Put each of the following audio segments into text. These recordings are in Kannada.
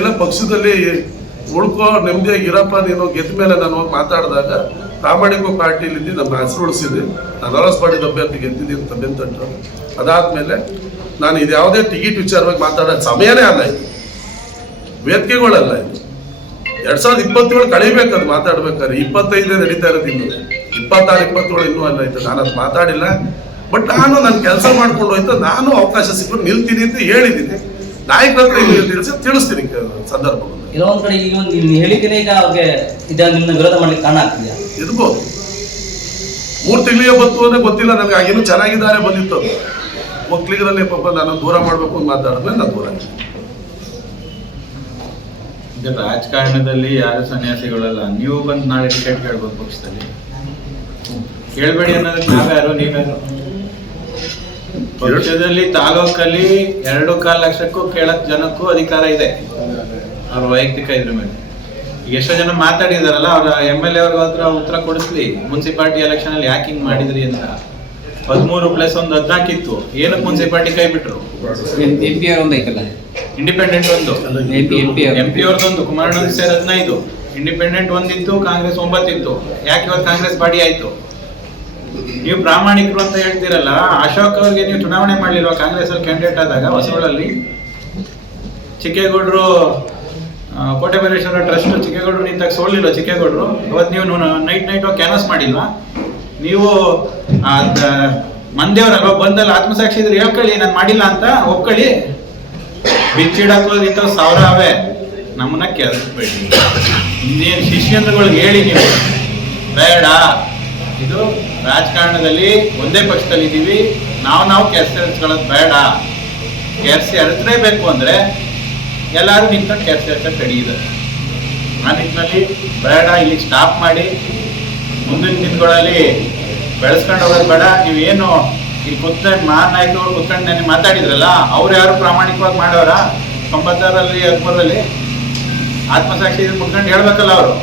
ಇಲ್ಲ ಪಕ್ಷದಲ್ಲಿ ಉಳ್ಕೋ ನೆಮ್ಮದಿಯಾಗಿ ಇರಪ್ಪ ನೀನು ಗೆದ್ದ ಮೇಲೆ ನಾನು ಮಾತಾಡಿದಾಗ ಪ್ರಾಮಾಣಿಕ ಪಾರ್ಟಿಲಿದ್ದು ನಮ್ಮ ಹೆಸರು ಉಳಿಸಿದ್ದೆ. ನಾನು ಅರಸ್ ಮಾಡಿದ ಅಭ್ಯರ್ಥಿ ಗೆದ್ದಿದ್ದೀನಿ ತಬ್ಬೆಂತಂಟ್ರು. ಅದಾದ್ಮೇಲೆ ನಾನು ಇದು ಯಾವುದೇ ಟಿಕೆಟ್ ವಿಚಾರವಾಗಿ ಮಾತಾಡೋ ಸಮಯನೇ ಅಲ್ಲ, ಇದು ವೇದಿಕೆಗಳಲ್ಲ. ಇದು 2027 ಕಳಿಬೇಕದು ಮಾತಾಡ್ಬೇಕಾದ್ರೆ. 25 ನಡೀತಾ ಇರೋದು, ಇನ್ನು 26, 27 ಇನ್ನೂ ಅಲ್ಲ ಇತ್ತು. ನಾನು ಅದು ಮಾತಾಡಿಲ್ಲ. ಬಟ್ ನಾನು ನನ್ನ ಕೆಲಸ ಮಾಡ್ಕೊಂಡು ಹೋಯ್ತು. ನಾನು ಅವಕಾಶ ಸಿಕ್ಕರು ನಿಲ್ತೀನಿ ಅಂತ ಹೇಳಿದ್ದೀನಿ. ನಾಯಕರ ಹತ್ರ ತಿಳಿಸ್ತೀನಿ ಸಂದರ್ಭವನ್ನು. ಕೆಲವೊಂದು ಕಡೆ ಈಗ ಹೇಳಿಕೆನೇ ಈಗ ಅವ್ರಿಗೆ ಇದನ್ನ ವಿರೋಧ ಮಾಡ್ಲಿಕ್ಕೆ ಕಾರಣ ಆಗ್ತಿದೆಯಾ? ಇರ್ಬೋದು. 3 ತಿಂಗಳಿಗೆ ಬಂತು ಅಂದ್ರೆ ಗೊತ್ತಿಲ್ಲ ನನಗೆ. ಆಗಿನೂ ಚೆನ್ನಾಗಿದ್ದಾರೆ ಬಂದಿತ್ತು ಅದು. ಒಕ್ಕಲಿಗರಲ್ಲಿ ಪಾಪ ನಾನು ದೂರ ಮಾಡ್ಬೇಕು ಅಂತ ಮಾತಾಡಿದ್ಮೇಲೆ ನಾನು ದೂರ. ರಾಜಕಾರಣದಲ್ಲಿ ಯಾರು ಸನ್ಯಾಸಿಗಳಲ್ಲ. ನೀವು ಬಂದು ನಾಳೆ ಟಿಕೆಟ್ ಕೇಳ್ಬೋದು ಪಕ್ಷದಲ್ಲಿ. ಕೇಳಬೇಡಿ ಅನ್ನೋದಕ್ಕೆ ನಾವ್ಯಾರು ನೀವ್ಯಾರು? ಪಕ್ಷದಲ್ಲಿ ತಾಲೂಕಲ್ಲಿ 2.25 ಲಕ್ಷಕ್ಕೂ ಕೇಳಕ್ ಜನಕ್ಕೂ ಅಧಿಕಾರ ಇದೆ, ಅವ್ರ ವೈಯಕ್ತಿಕ ಇದ್ರ ಮೇಲೆ. ಈಗ ಎಷ್ಟೋ ಜನ ಮಾತಾಡಿದಾರಲ್ಲ, ಅವ್ರ MLA ಅವ್ರ ಹತ್ರ ಉತ್ತರ ಕೊಡಿಸ್ಲಿ. ಮುನ್ಸಿಪಾಲಿಟಿ ಎಲೆಕ್ಷನ್ ಅಲ್ಲಿ ಯಾಕೆ ಹಿಂಗ್ ಮಾಡಿದ್ರಿ ಅಂತ. 13+1 14 ಇತ್ತು. ಏನಕ್ಕೆ ಮುನ್ಸಿಪಾಲಿಟಿ ಕೈ ಬಿಟ್ರು? ಇಂಡಿಪೆಂಡೆಂಟ್ ಒಂದು, MP ಅವ್ರದ್ದೊಂದು, ಕುಮಾರಣ್ಣ ಸೇರ್ 15, ಇಂಡಿಪೆಂಡೆಂಟ್ 1 ಇತ್ತು, ಕಾಂಗ್ರೆಸ್ 9 ಇತ್ತು. ಯಾಕೆ ಇವತ್ತು ಕಾಂಗ್ರೆಸ್ ಬಾಡಿ ಆಯ್ತು? ನೀವು ಪ್ರಾಮಾಣಿಕರು ಅಂತ ಹೇಳ್ತೀರಲ್ಲ. ಅಶೋಕ್ ಅವ್ರಿಗೆ ನೀವು ಚುನಾವಣೆ ಮಾಡ್ಲಿಲ್ವಾ ಕಾಂಗ್ರೆಸ್ ಅಲ್ಲಿ ಕ್ಯಾಂಡಿಡೇಟ್ ಆದಾಗ? ಹೊಸೂರಲ್ಲಿ ಚಿಕ್ಕೇಗೌಡರು ಕೋಟೆ ಬೈರೇಶ್ವರ ಟ್ರಸ್ಟ್ ಚಿಕ್ಕೇಗೌಡರು ನಿಂತಾಗ ಸೋಲಿಲ್ವ ಚಿಕ್ಕೇಗೌಡರು? ಅವತ್ತು ನೀವು ನೈಟ್ ಕ್ಯಾನ್ವಸ್ ಮಾಡಿಲ್ವಾ? ನೀವು ಮಂದಿಯವರಲ್ವ ಬಂದಲ್ಲಿ ಆತ್ಮಸಾಕ್ಷಿ ಇದ್ರೆ ಹೇಳ್ಕೊಳ್ಳಿ, ನಾನು ಮಾಡಿಲ್ಲ ಅಂತ ಒಪ್ಕೊಳ್ಳಿ. ಬಿಚ್ಚಿಡಾಕೋದು ಇಂಥ 1000 ಅವೇ. ನಮ್ಮನ್ನ ಕೆಲ್ಸಬೇಡಿ. ಇನ್ನೇನು ಶಿಷ್ಯಂದ್ರಗಳಿಗೆ ಹೇಳಿ ನೀವು ಬೇಡ. ಇದು ರಾಜಕಾರಣದಲ್ಲಿ ಒಂದೇ ಪಕ್ಷದಲ್ಲಿ ಇದ್ದೀವಿ. ನಾವು ಕೆರ್ಸೆರ್ಸ್ಕೊಳ್ಳೋದು ಬೇಡ. ಕೆರ್ಸಿ ಅರಸಲೇಬೇಕು ಅಂದ್ರೆ ಎಲ್ಲರೂ ನಿಂತ್ಕೊಂಡು ಕೆರ್ಸೆರ್ಸಕ್ಕೆ ಕಡಿಯಿದ್ದಾರೆ. ಆ ನಿಟ್ಟಿನಲ್ಲಿ ಬೇಡ, ಇಲ್ಲಿ ಸ್ಟಾಪ್ ಮಾಡಿ. ಮುಂದಿನ ದಿನಗಳಲ್ಲಿ ಬೆಳೆಸ್ಕೊಂಡು ಹೋಗೋದು ಬೇಡ. ನೀವೇನು ಇಲ್ಲಿ ಕೂತ್ಕೊಂಡು ನಾಯಕರು ಕೂತ್ಕೊಂಡು ನೆನೆ ಮಾತಾಡಿದ್ರಲ್ಲ, ಅವ್ರು ಯಾರು ಪ್ರಾಮಾಣಿಕವಾಗಿ ಮಾಡೋರ? 96ರಲ್ಲಿ 13ರಲ್ಲಿ ಆತ್ಮಸಾಕ್ಷಿ ಇದ್ರೆ ಕುತ್ಕೊಂಡು ಹೇಳ್ಬೇಕಲ್ಲ ಅವರು.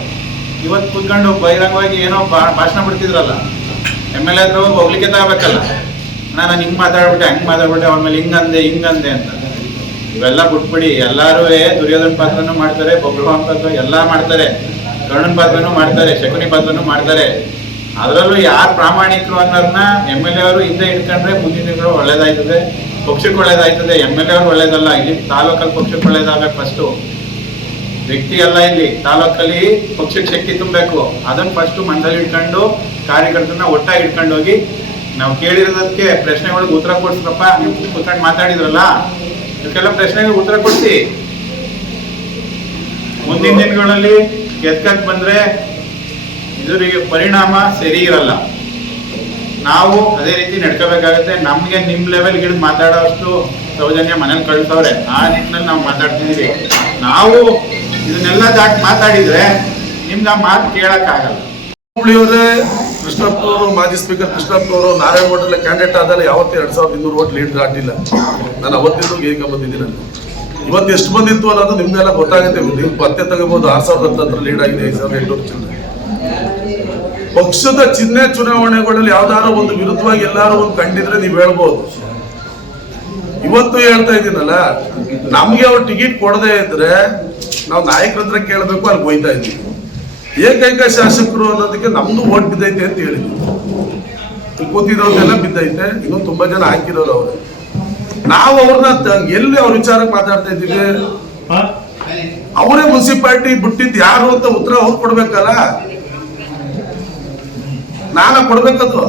ಇವತ್ತು ಕೂತ್ಕೊಂಡು ಬಹಿರಂಗವಾಗಿ ಏನೋ ಭಾಷಣ ಬಿಡ್ತಿದ್ರಲ್ಲ, MLA ಹತ್ರ ಹೋಗಿ ಹೋಗ್ಲಿಕ್ಕೆ ತಗೋಬೇಕಲ್ಲ. ನಾನು ಹಿಂಗೆ ಮಾತಾಡ್ಬಿಟ್ಟೆ, ಹಂಗೆ ಮಾತಾಡ್ಬಿಟ್ಟೆ, ಅವ್ರ ಮೇಲೆ ಹಿಂಗಂದೆ ಅಂತ. ಇವೆಲ್ಲ ಬಿಟ್ಬಿಡಿ. ಎಲ್ಲರೂ ದುರ್ಯೋಧನ ಪಾತ್ರನೂ ಮಾಡ್ತಾರೆ, ಬಬ್ರುವಾಹನ ಪಾತ್ರ ಎಲ್ಲ ಮಾಡ್ತಾರೆ, ಕರ್ಣನ್ ಪಾತ್ರನೂ ಮಾಡ್ತಾರೆ, ಶಕುನಿ ಪಾತ್ರನೂ ಮಾಡ್ತಾರೆ. ಅದರಲ್ಲೂ ಯಾರು ಪ್ರಾಮಾಣಿಕರು ಅನ್ನೋದನ್ನ MLA ಅವರು ಹಿಂದೆ ಇಟ್ಕೊಂಡ್ರೆ ಮುಂದಿನ ದಿನಗಳು ಒಳ್ಳೇದಾಯ್ತದೆ, ಪಕ್ಷಕ್ಕೆ ಒಳ್ಳೇದಾಯ್ತದೆ. MLA ಅವ್ರು ಒಳ್ಳೇದಲ್ಲ, ಇಲ್ಲಿ ತಾಲೂಕಲ್ಲಿ ಪಕ್ಷಕ್ಕೆ ಒಳ್ಳೇದಾಗಬೇಕು. ಫಸ್ಟು ವ್ಯಕ್ತಿ ಅಲ್ಲ, ಇಲ್ಲಿ ತಾಲೂಕಲ್ಲಿ ಪಕ್ಷಕ್ಕೆ ಶಕ್ತಿ ತುಂಬಬೇಕು. ಅದನ್ನ ಫಸ್ಟ್ ಮನದಲ್ಲಿ ಇಟ್ಕೊಂಡು ಕಾರ್ಯಕರ್ತರನ್ನ ಒಟ್ಟಾಗಿ ಇಟ್ಕೊಂಡು ಹೋಗಿ ನಾವು ಕೇಳಿರೋದಕ್ಕೆ ಪ್ರಶ್ನೆಗಳಿಗೆ ಉತ್ತರ ಕೊಡ್ಸ್ರಪ್ಪ. ನೀವು ಕೂತ್ಕೊಂಡು ಮಾತಾಡಿದ್ರಲ್ಲ, ಇದಕ್ಕೆಲ್ಲ ಪ್ರಶ್ನೆಗೆ ಉತ್ತರ ಕೊಡ್ಸಿ. ಮುಂದಿನ ದಿನಗಳಲ್ಲಿ ಗೆದ್ಕಕ್ ಬಂದ್ರೆ ಇದರಿಗೆ ಪರಿಣಾಮ ಸರಿ ಇರಲ್ಲ. ನಾವು ಅದೇ ರೀತಿ ನಡ್ಕೋಬೇಕಾಗತ್ತೆ. ನಮ್ಗೆ ನಿಮ್ ಲೆವೆಲ್ ಗಿಡ ಮಾತಾಡೋಷ್ಟು ಸೌಜನ್ಯ ಮನೇಲಿ ಕಳ್ಸವ್ರೆ. ಆ ನಿಟ್ಟಿನಲ್ಲಿ ನಾವು ಮಾತಾಡ್ತಿದೀವಿ. ನಾವು ಇದನ್ನೆಲ್ಲ ದಾಟಿ ಮಾತಾಡಿದ್ರೆ ನಿಮ್ಗೆ ಆ ಮಾತು ಕೇಳಕ್ಕಾಗಲ್ಲ. ಹುಬ್ಳಿಯವರೇ ಕೃಷ್ಣಪ್ಪನವರು, ಮಾಜಿ ಸ್ಪೀಕರ್ ಕೃಷ್ಣಪ್ಪನವರು ನಾರಾಯಣಗೌಡರಲ್ಲಿ ಕ್ಯಾಂಡಿಡೇಟ್ ಆದಲ್ಲಿ ಯಾವತ್ತೇ 2200 ವೋಟ್ ಲೀಡ್ ದಾಟಿಲ್ಲ. ನಾನು ಅವತ್ತಿದ್ದು ಈಗ ಬಂದಿದ್ದೀನಿ. ಇವತ್ತು ಎಷ್ಟು ಬಂದಿತ್ತು ಅನ್ನೋದು ನಿಮ್ಗೆಲ್ಲ ಗೊತ್ತಾಗುತ್ತೆ. ನೀವು ಪತ್ತೆ ತಗೋಬಹುದು. 6000 ಲೀಡ್ ಆಗಿದೆ, 5800 ಚಿಹ್ನೆ. ಪಕ್ಷದ ಚಿಹ್ನೆ ಚುನಾವಣೆಗಳಲ್ಲಿ ಯಾವ್ದಾರು ಒಂದು ವಿರುದ್ಧವಾಗಿ ಎಲ್ಲಾರು ಒಂದು ಕಂಡಿದ್ರೆ ನೀವು ಹೇಳ್ಬೋದು. ಇವತ್ತು ಹೇಳ್ತಾ ಇದ್ದೀನಲ್ಲ, ನಮ್ಗೆ ಅವ್ರು ಟಿಕೆಟ್ ಕೊಡದೇ ಇದ್ರೆ ನಾವು ನಾಯಕರ ಹತ್ರ ಕೇಳಬೇಕು, ಅಲ್ಲಿ ಹೋಯ್ತಾ ಇದ್ದೀವಿ. ಏಕೈಕ ಶಾಸಕರು ಅನ್ನೋದಕ್ಕೆ ನಮ್ದು ಓಟ್ ಬಿದ್ದೈತೆ ಅಂತ ಹೇಳಿದ್ವಿ. ಕೂತಿರೋದೆಲ್ಲ ಬಿದ್ದೈತೆ. ಇನ್ನೂ ತುಂಬಾ ಜನ ಹಾಕಿರೋರು ಅವ್ರೆ. ನಾವು ಅವ್ರನ್ನ ಎಲ್ಲಿ ಅವ್ರ ವಿಚಾರಕ್ಕೆ ಮಾತಾಡ್ತಾ ಇದ್ದೀವಿ? ಅವರೇ ಮುನ್ಸಿಪಾಲಿಟಿ ಬಿಟ್ಟಿದ್ದು ಯಾರು ಅಂತ ಉತ್ತರ ಅವ್ರು ಕೊಡ್ಬೇಕಲ್ಲ, ನಾನ ಕೊಡ್ಬೇಕದು.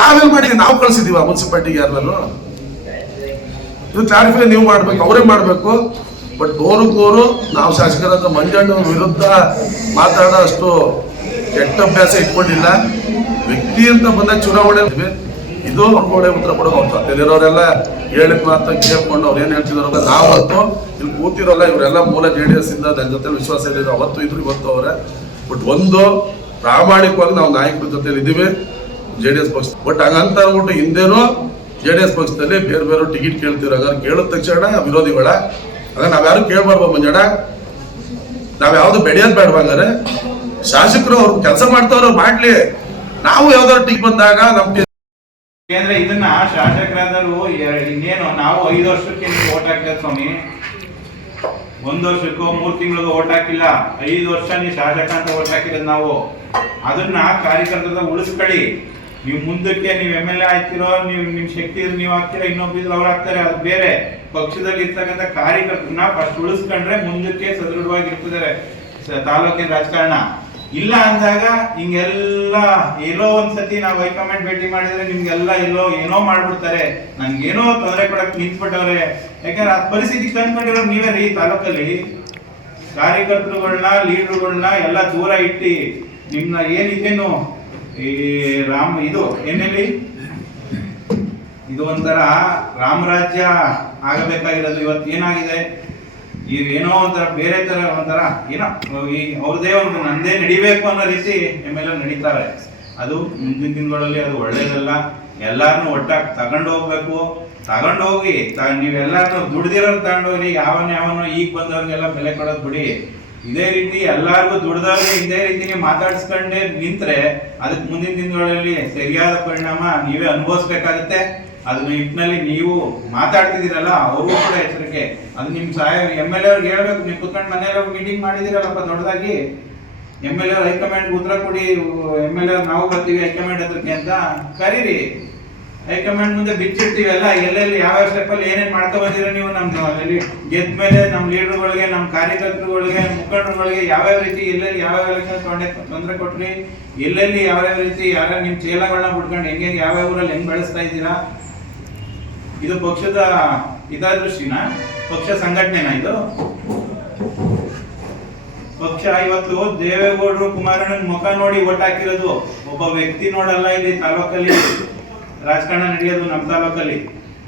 ನಾವೇನ್ ಮಾಡಿದ್ವಿ? ನಾವು ಕಳ್ಸಿದೀವ ಮುನ್ಸಿಪಾಲಿಟಿಗೆ ಯಾರು? ಇದು ಕ್ಲಾರಿಫೈ ನೀವು ಮಾಡ್ಬೇಕು, ಅವರೇ ಮಾಡ್ಬೇಕು. ಬಟ್ 100ಕ್ಕೆ 100 ನಾವು ಶಾಸಕರಾದ ಮಂಜಣ್ಣ ವಿರುದ್ಧ ಮಾತಾಡೋ ಅಷ್ಟು ಕೆಟ್ಟ ಅಭ್ಯಾಸ ಇಟ್ಕೊಂಡಿಲ್ಲ. ವ್ಯಕ್ತಿ ಅಂತ ಬಂದಾಗ ಚುನಾವಣೆ ಇದು ಅವ್ರಗಳೇ ಉತ್ತರ ಕೊಡೋಕೆ ಹೋಗ್ತಾರೆ. ಇಲ್ಲಿರೋರೆಲ್ಲ ಹೇಳಿದ ಮಾತ್ರ ಕೇಳ್ಕೊಂಡು ಅವ್ರು ಏನ್ ಹೇಳ್ತಿದಾರಲ್ಲ, ನಾವತ್ತು ಇಲ್ಲಿ ಕೂತಿರೋಲ್ಲ, ಇವರೆಲ್ಲ ಮೂಲ JDS ಇಂದ ನನ್ನ ಜೊತೆ ವಿಶ್ವಾಸ ಇದ್ರು. ಅವತ್ತು ಇದ್ರು, ಇವತ್ತು ಅವರೇ. ಬಟ್ ಒಂದು ಪ್ರಾಮಾಣಿಕವಾಗಿ ನಾವು ನಾಯಕರ ಜೊತೆಲಿ ಇದ್ದೀವಿ JDS ಪಕ್ಷ. ಬಟ್ ಹಂಗಂತ ಅಂದ್ಬಿಟ್ಟು ಹಿಂದೇನೋ JDS ಪಕ್ಷದಲ್ಲಿ ಬೇರೆ ಬೇರೆ ಟಿಕೆಟ್ ಕೇಳ್ತಿರೋ. ಹಾಗಾದ್ರೆ ಕೇಳಿದ ತಕ್ಷಣ ವಿರೋಧಿಗಳ ಆಗ ನಾವ್ಯಾರು ಕೇಳ್ಬಾರ್ದು ಮಂಜಣ್ಣ. ನಾವ್ಯಾವ್ದು ಬೆಳೆಯೋದು ಬೇಡವಾ? ಹಂಗಾರೆ ಶಾಸಕರು ಅವ್ರು ಕೆಲಸ ಮಾಡ್ತಾವ್ರು ಮಾಡ್ಲಿ. ನಾವು ಯಾವ್ದಾದ್ರು ಟಿಕ್ ಬಂದಾಗ ನಮ್ಗೆ ಇದನ್ನ ಶಾಸಕರಾದರು ಇನ್ನೇನು ನಾವು 5 ವರ್ಷಕ್ಕೆ ಓಟ್ ಹಾಕಿದ ಸ್ವಾಮಿ. 1 ವರ್ಷಕ್ಕೋ 3 ತಿಂಗಳಿಗೋ ಓಟ್ ಹಾಕಿಲ್ಲ, 5 ವರ್ಷ ನೀವು ಶಾಸಕ ಅಂತ ಓಟ್ ಹಾಕಿರೋದು ನಾವು. ಅದನ್ನ ಕಾರ್ಯಕರ್ತರದ ಉಳಿಸ್ಕೊಳ್ಳಿ. ನೀವು ಮುಂದಕ್ಕೆ ನೀವು MLA ಆಯ್ತಿರೋ, ನೀವು ನಿಮ್ ಶಕ್ತಿ ಇದ್ರೆ ನೀವು ಹಾಕ್ತೀರಾ, ಇನ್ನೊಬ್ರು ಅವ್ರು ಹಾಕ್ತಾರೆ, ಅದು ಬೇರೆ. ಪಕ್ಷದಲ್ಲಿ ಇರ್ತಕ್ಕಂಥ ಕಾರ್ಯಕರ್ತರನ್ನ ಫಸ್ಟ್ ಉಳಿಸ್ಕೊಂಡ್ರೆ ಮುಂದಕ್ಕೆ ಸದೃಢವಾಗಿರ್ತಿದ್ದಾರೆ ತಾಲೂಕಿನ ರಾಜಕಾರಣ. ಇಲ್ಲ ಅಂದಾಗ ಹಿಂಗೆಲ್ಲ ಎಲ್ಲೋ ಒಂದ್ಸತಿ ನಾವು ಹೈಕಮಾಂಡ್ ಭೇಟಿ ಮಾಡಿದ್ರೆ ನಿಮ್ಗೆಲ್ಲ ಎಲ್ಲೋ ಏನೋ ಮಾಡ್ಬಿಡ್ತಾರೆ, ನನ್ಗೇನೋ ತೊಂದರೆ ಕೊಡಕ್ ನಿಂತ್ಬಿಟ್ಟವ್ರೆ. ಯಾಕಂದ್ರೆ ಆ ಪರಿಸ್ಥಿತಿ ತಂದ್ಕೊಂಡಿರೋ ನೀವೇ ರೀ. ತಾಲೂಕಲ್ಲಿ ಕಾರ್ಯಕರ್ತರುಗಳನ್ನ ಲೀಡರ್ಗಳನ್ನ ಎಲ್ಲ ದೂರ ಇಟ್ಟು ನಿಮ್ನ ಏನಿದೇನು ಈ ಇದು ಏನೇಳಿ ಇದು ಒಂಥರ ರಾಮರಾಜ್ಯ ಆಗಬೇಕಾಗಿರೋದು ಇವತ್ತು ಏನಾಗಿದೆ, ಈಗ ಏನೋ ಒಂಥರ ಬೇರೆ ತರ ಒಂಥರ ಏನೋ ಈಗ ಅವ್ರದೇ ಒಂದು ನಂದೇ ನಡಿಬೇಕು ಅನ್ನೋ ರೀತಿ MLA ನಡೀತಾರೆ. ಅದು ಮುಂದಿನ ದಿನಗಳಲ್ಲಿ ಅದು ಒಳ್ಳೇದಲ್ಲ. ಎಲ್ಲಾರನ್ನೂ ಒಟ್ಟಾಗಿ ತಗೊಂಡು ಹೋಗ್ಬೇಕು. ತಗೊಂಡೋಗಿ ನೀವೆಲ್ಲಾರು ದುಡ್ದಿರೋರು ತಗೊಂಡೋಗ್ರಿ. ಯಾವನೋ ಈಗ ಬಂದವ್ರಿಗೆಲ್ಲ ಬೆಲೆ ಕೊಡೋದು ಬಿಡಿ. ಇದೇ ರೀತಿ ಎಲ್ಲಾರ್ಗು ದುಡ್ದವ್ರಿಗೆ ಇದೇ ರೀತಿ ನೀವು ಮಾತಾಡ್ಸ್ಕೊಂಡೆ ನಿಂತ್ರೆ ಅದಕ್ಕೆ ಮುಂದಿನ ದಿನಗಳಲ್ಲಿ ಸರಿಯಾದ ಪರಿಣಾಮ ನೀವೇ ಅನುಭವಿಸ್ಬೇಕಾಗತ್ತೆ. ಅದ್ರ ನಿಟ್ಟಿನಲ್ಲಿ ನೀವು ಮಾತಾಡ್ತಿದ್ದೀರಲ್ಲ, ಅವ್ರಿಗೂ ಕೂಡ ಎಚ್ಚರಿಕೆ. ಅದು ನಿಮ್ MLA ಅವ್ರಿಗೆ ಹೇಳ್ಬೇಕು. ನೀವು ಕುತ್ಕೊಂಡು ಮನೆಯಲ್ಲ ಮೀಟಿಂಗ್ ಮಾಡಿದಿರಲ್ಲಪ್ಪ ದೊಡ್ಡದಾಗಿ, MLA ಅವ್ರ ಹೈಕಮಾಂಡ್ ಉತ್ತರ ಕೊಡಿ, MLA ನಾವು ಬರ್ತೀವಿ ಹೈಕಮಾಂಡ್ ಹತ್ರಕ್ಕೆ ಅಂತ ಕರೀರಿ. ಹೈಕಮಾಂಡ್ ಮುಂದೆ ಬಿಚ್ಚಿಡ್ತೀವಿ ಎಲ್ಲ, ಎಲ್ಲೆಲ್ಲಿ ಯಾವ್ಯಾವ ಸ್ಟೆಪ್ ಅಲ್ಲಿ ಏನೇನ್ ಮಾಡ್ಕೊ ಬಂದಿರೋ ನೀವು. ನಮ್ದು ಅಲ್ಲಿ ಗೆದ್ದ ಮೇಲೆ ನಮ್ಮ ಲೀಡರ್ಗಳಿಗೆ, ನಮ್ಮ ಕಾರ್ಯಕರ್ತರುಗಳಿಗೆ, ಮುಖಂಡರುಗಳಿಗೆ ಯಾವ್ಯಾವ ರೀತಿ ಎಲ್ಲೆಲ್ಲಿ ಯಾವ್ಯಾವ ಎಲೆಕ್ಷನ್ ತೊಂದರೆ ಕೊಟ್ರಿ, ಎಲ್ಲೆಲ್ಲಿ ಯಾವ್ಯಾವ ರೀತಿ ಯಾರ್ಯಾರು ನಿಮ್ ಚೇಲಗಳನ್ನ ಬಿಡ್ಕೊಂಡು ಹೆಂಗೆ ಯಾವ್ಯಾವ ಊರಲ್ಲಿ ಹೆಂಗ್ ಬೆಳೆಸ್ತಾ ಇದ್ದೀರಾ. ಇದು ಪಕ್ಷದ ಹಿತದೃಷ್ಟಿನ, ಪಕ್ಷ ಸಂಘಟನೆನ ಇದು? ಪಕ್ಷ ಇವತ್ತು ದೇವೇಗೌಡರು ಕುಮಾರಣ್ಣನ ಮುಖ ನೋಡಿ ಓಟ್ ಹಾಕಿರೋದು, ಒಬ್ಬ ವ್ಯಕ್ತಿ ನೋಡಲ್ಲ. ಇಲ್ಲಿ ತಾಲೂಕಲ್ಲಿ ರಾಜಕಾರಣ ನಡೆಯೋದು ನಮ್ಮ ತಾಲೂಕಲ್ಲಿ.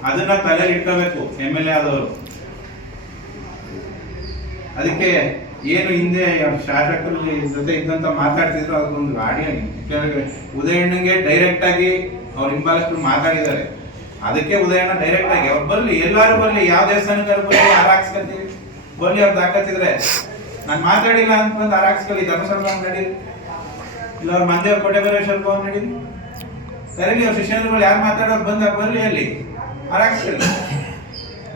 ಅದನ್ನ ತಲೆಯಲ್ಲಿ ಇಟ್ಕೋಬೇಕು MLA ಆದವರು. ಅದಕ್ಕೆ ಏನು ಹಿಂದೆ ಶಾಸಕರ ಜೊತೆ ಇದ್ದಂತ ಮಾತಾಡ್ತಿದ್ರು, ಅದೊಂದು ಆಡಿಯೋ ಉದಯಣ್ಣಗೆ ಡೈರೆಕ್ಟ್ ಆಗಿ ಅವ್ರ ಹಿಂಬಾಲಕರು ಮಾತಾಡಿದ್ದಾರೆ. ಅದಕ್ಕೆ ಉದಯಣ್ಣ ಡೈರೆಕ್ಟ್ ಆಗಿ ಅವ್ರು ಬರ್ಲಿ, ಎಲ್ಲಾರು ಬರ್ಲಿ, ಯಾವ ದೇವಸ್ಥಾನಕ್ಕೆ ಬರ್ಲಿ, ಯಾರು ಹಾಕ್ಸ್ಕೊಂತೀವಿ ಬರ್ಲಿ, ಅವ್ರು ತಾಕತ್ತಿದ್ರೆ. ನಾನು ಮಾತಾಡಿಲ್ಲ ಅಂತ ಬಂದು ಯಾರು ಹಾಕ್ಸ್ಕೊಳ್ಳಿ. ಧರ್ಮಸ್ಥಳ ನಡೀಲಿ, ಇಲ್ಲ ಅವ್ರ ಮಂದೇವ್ರ ಕೋಟೆ ಬರೇಶ್ವರ ನಡೀಲಿ, ಸರಿ ಅವ್ರ ಶಿಷ್ಯರುಗಳು ಯಾರು ಮಾತಾಡೋರು ಬಂದ ಬರ್ಲಿ, ಅಲ್ಲಿ ಹಾಕ್ಸ್ಕೊಳ್ಳಿ.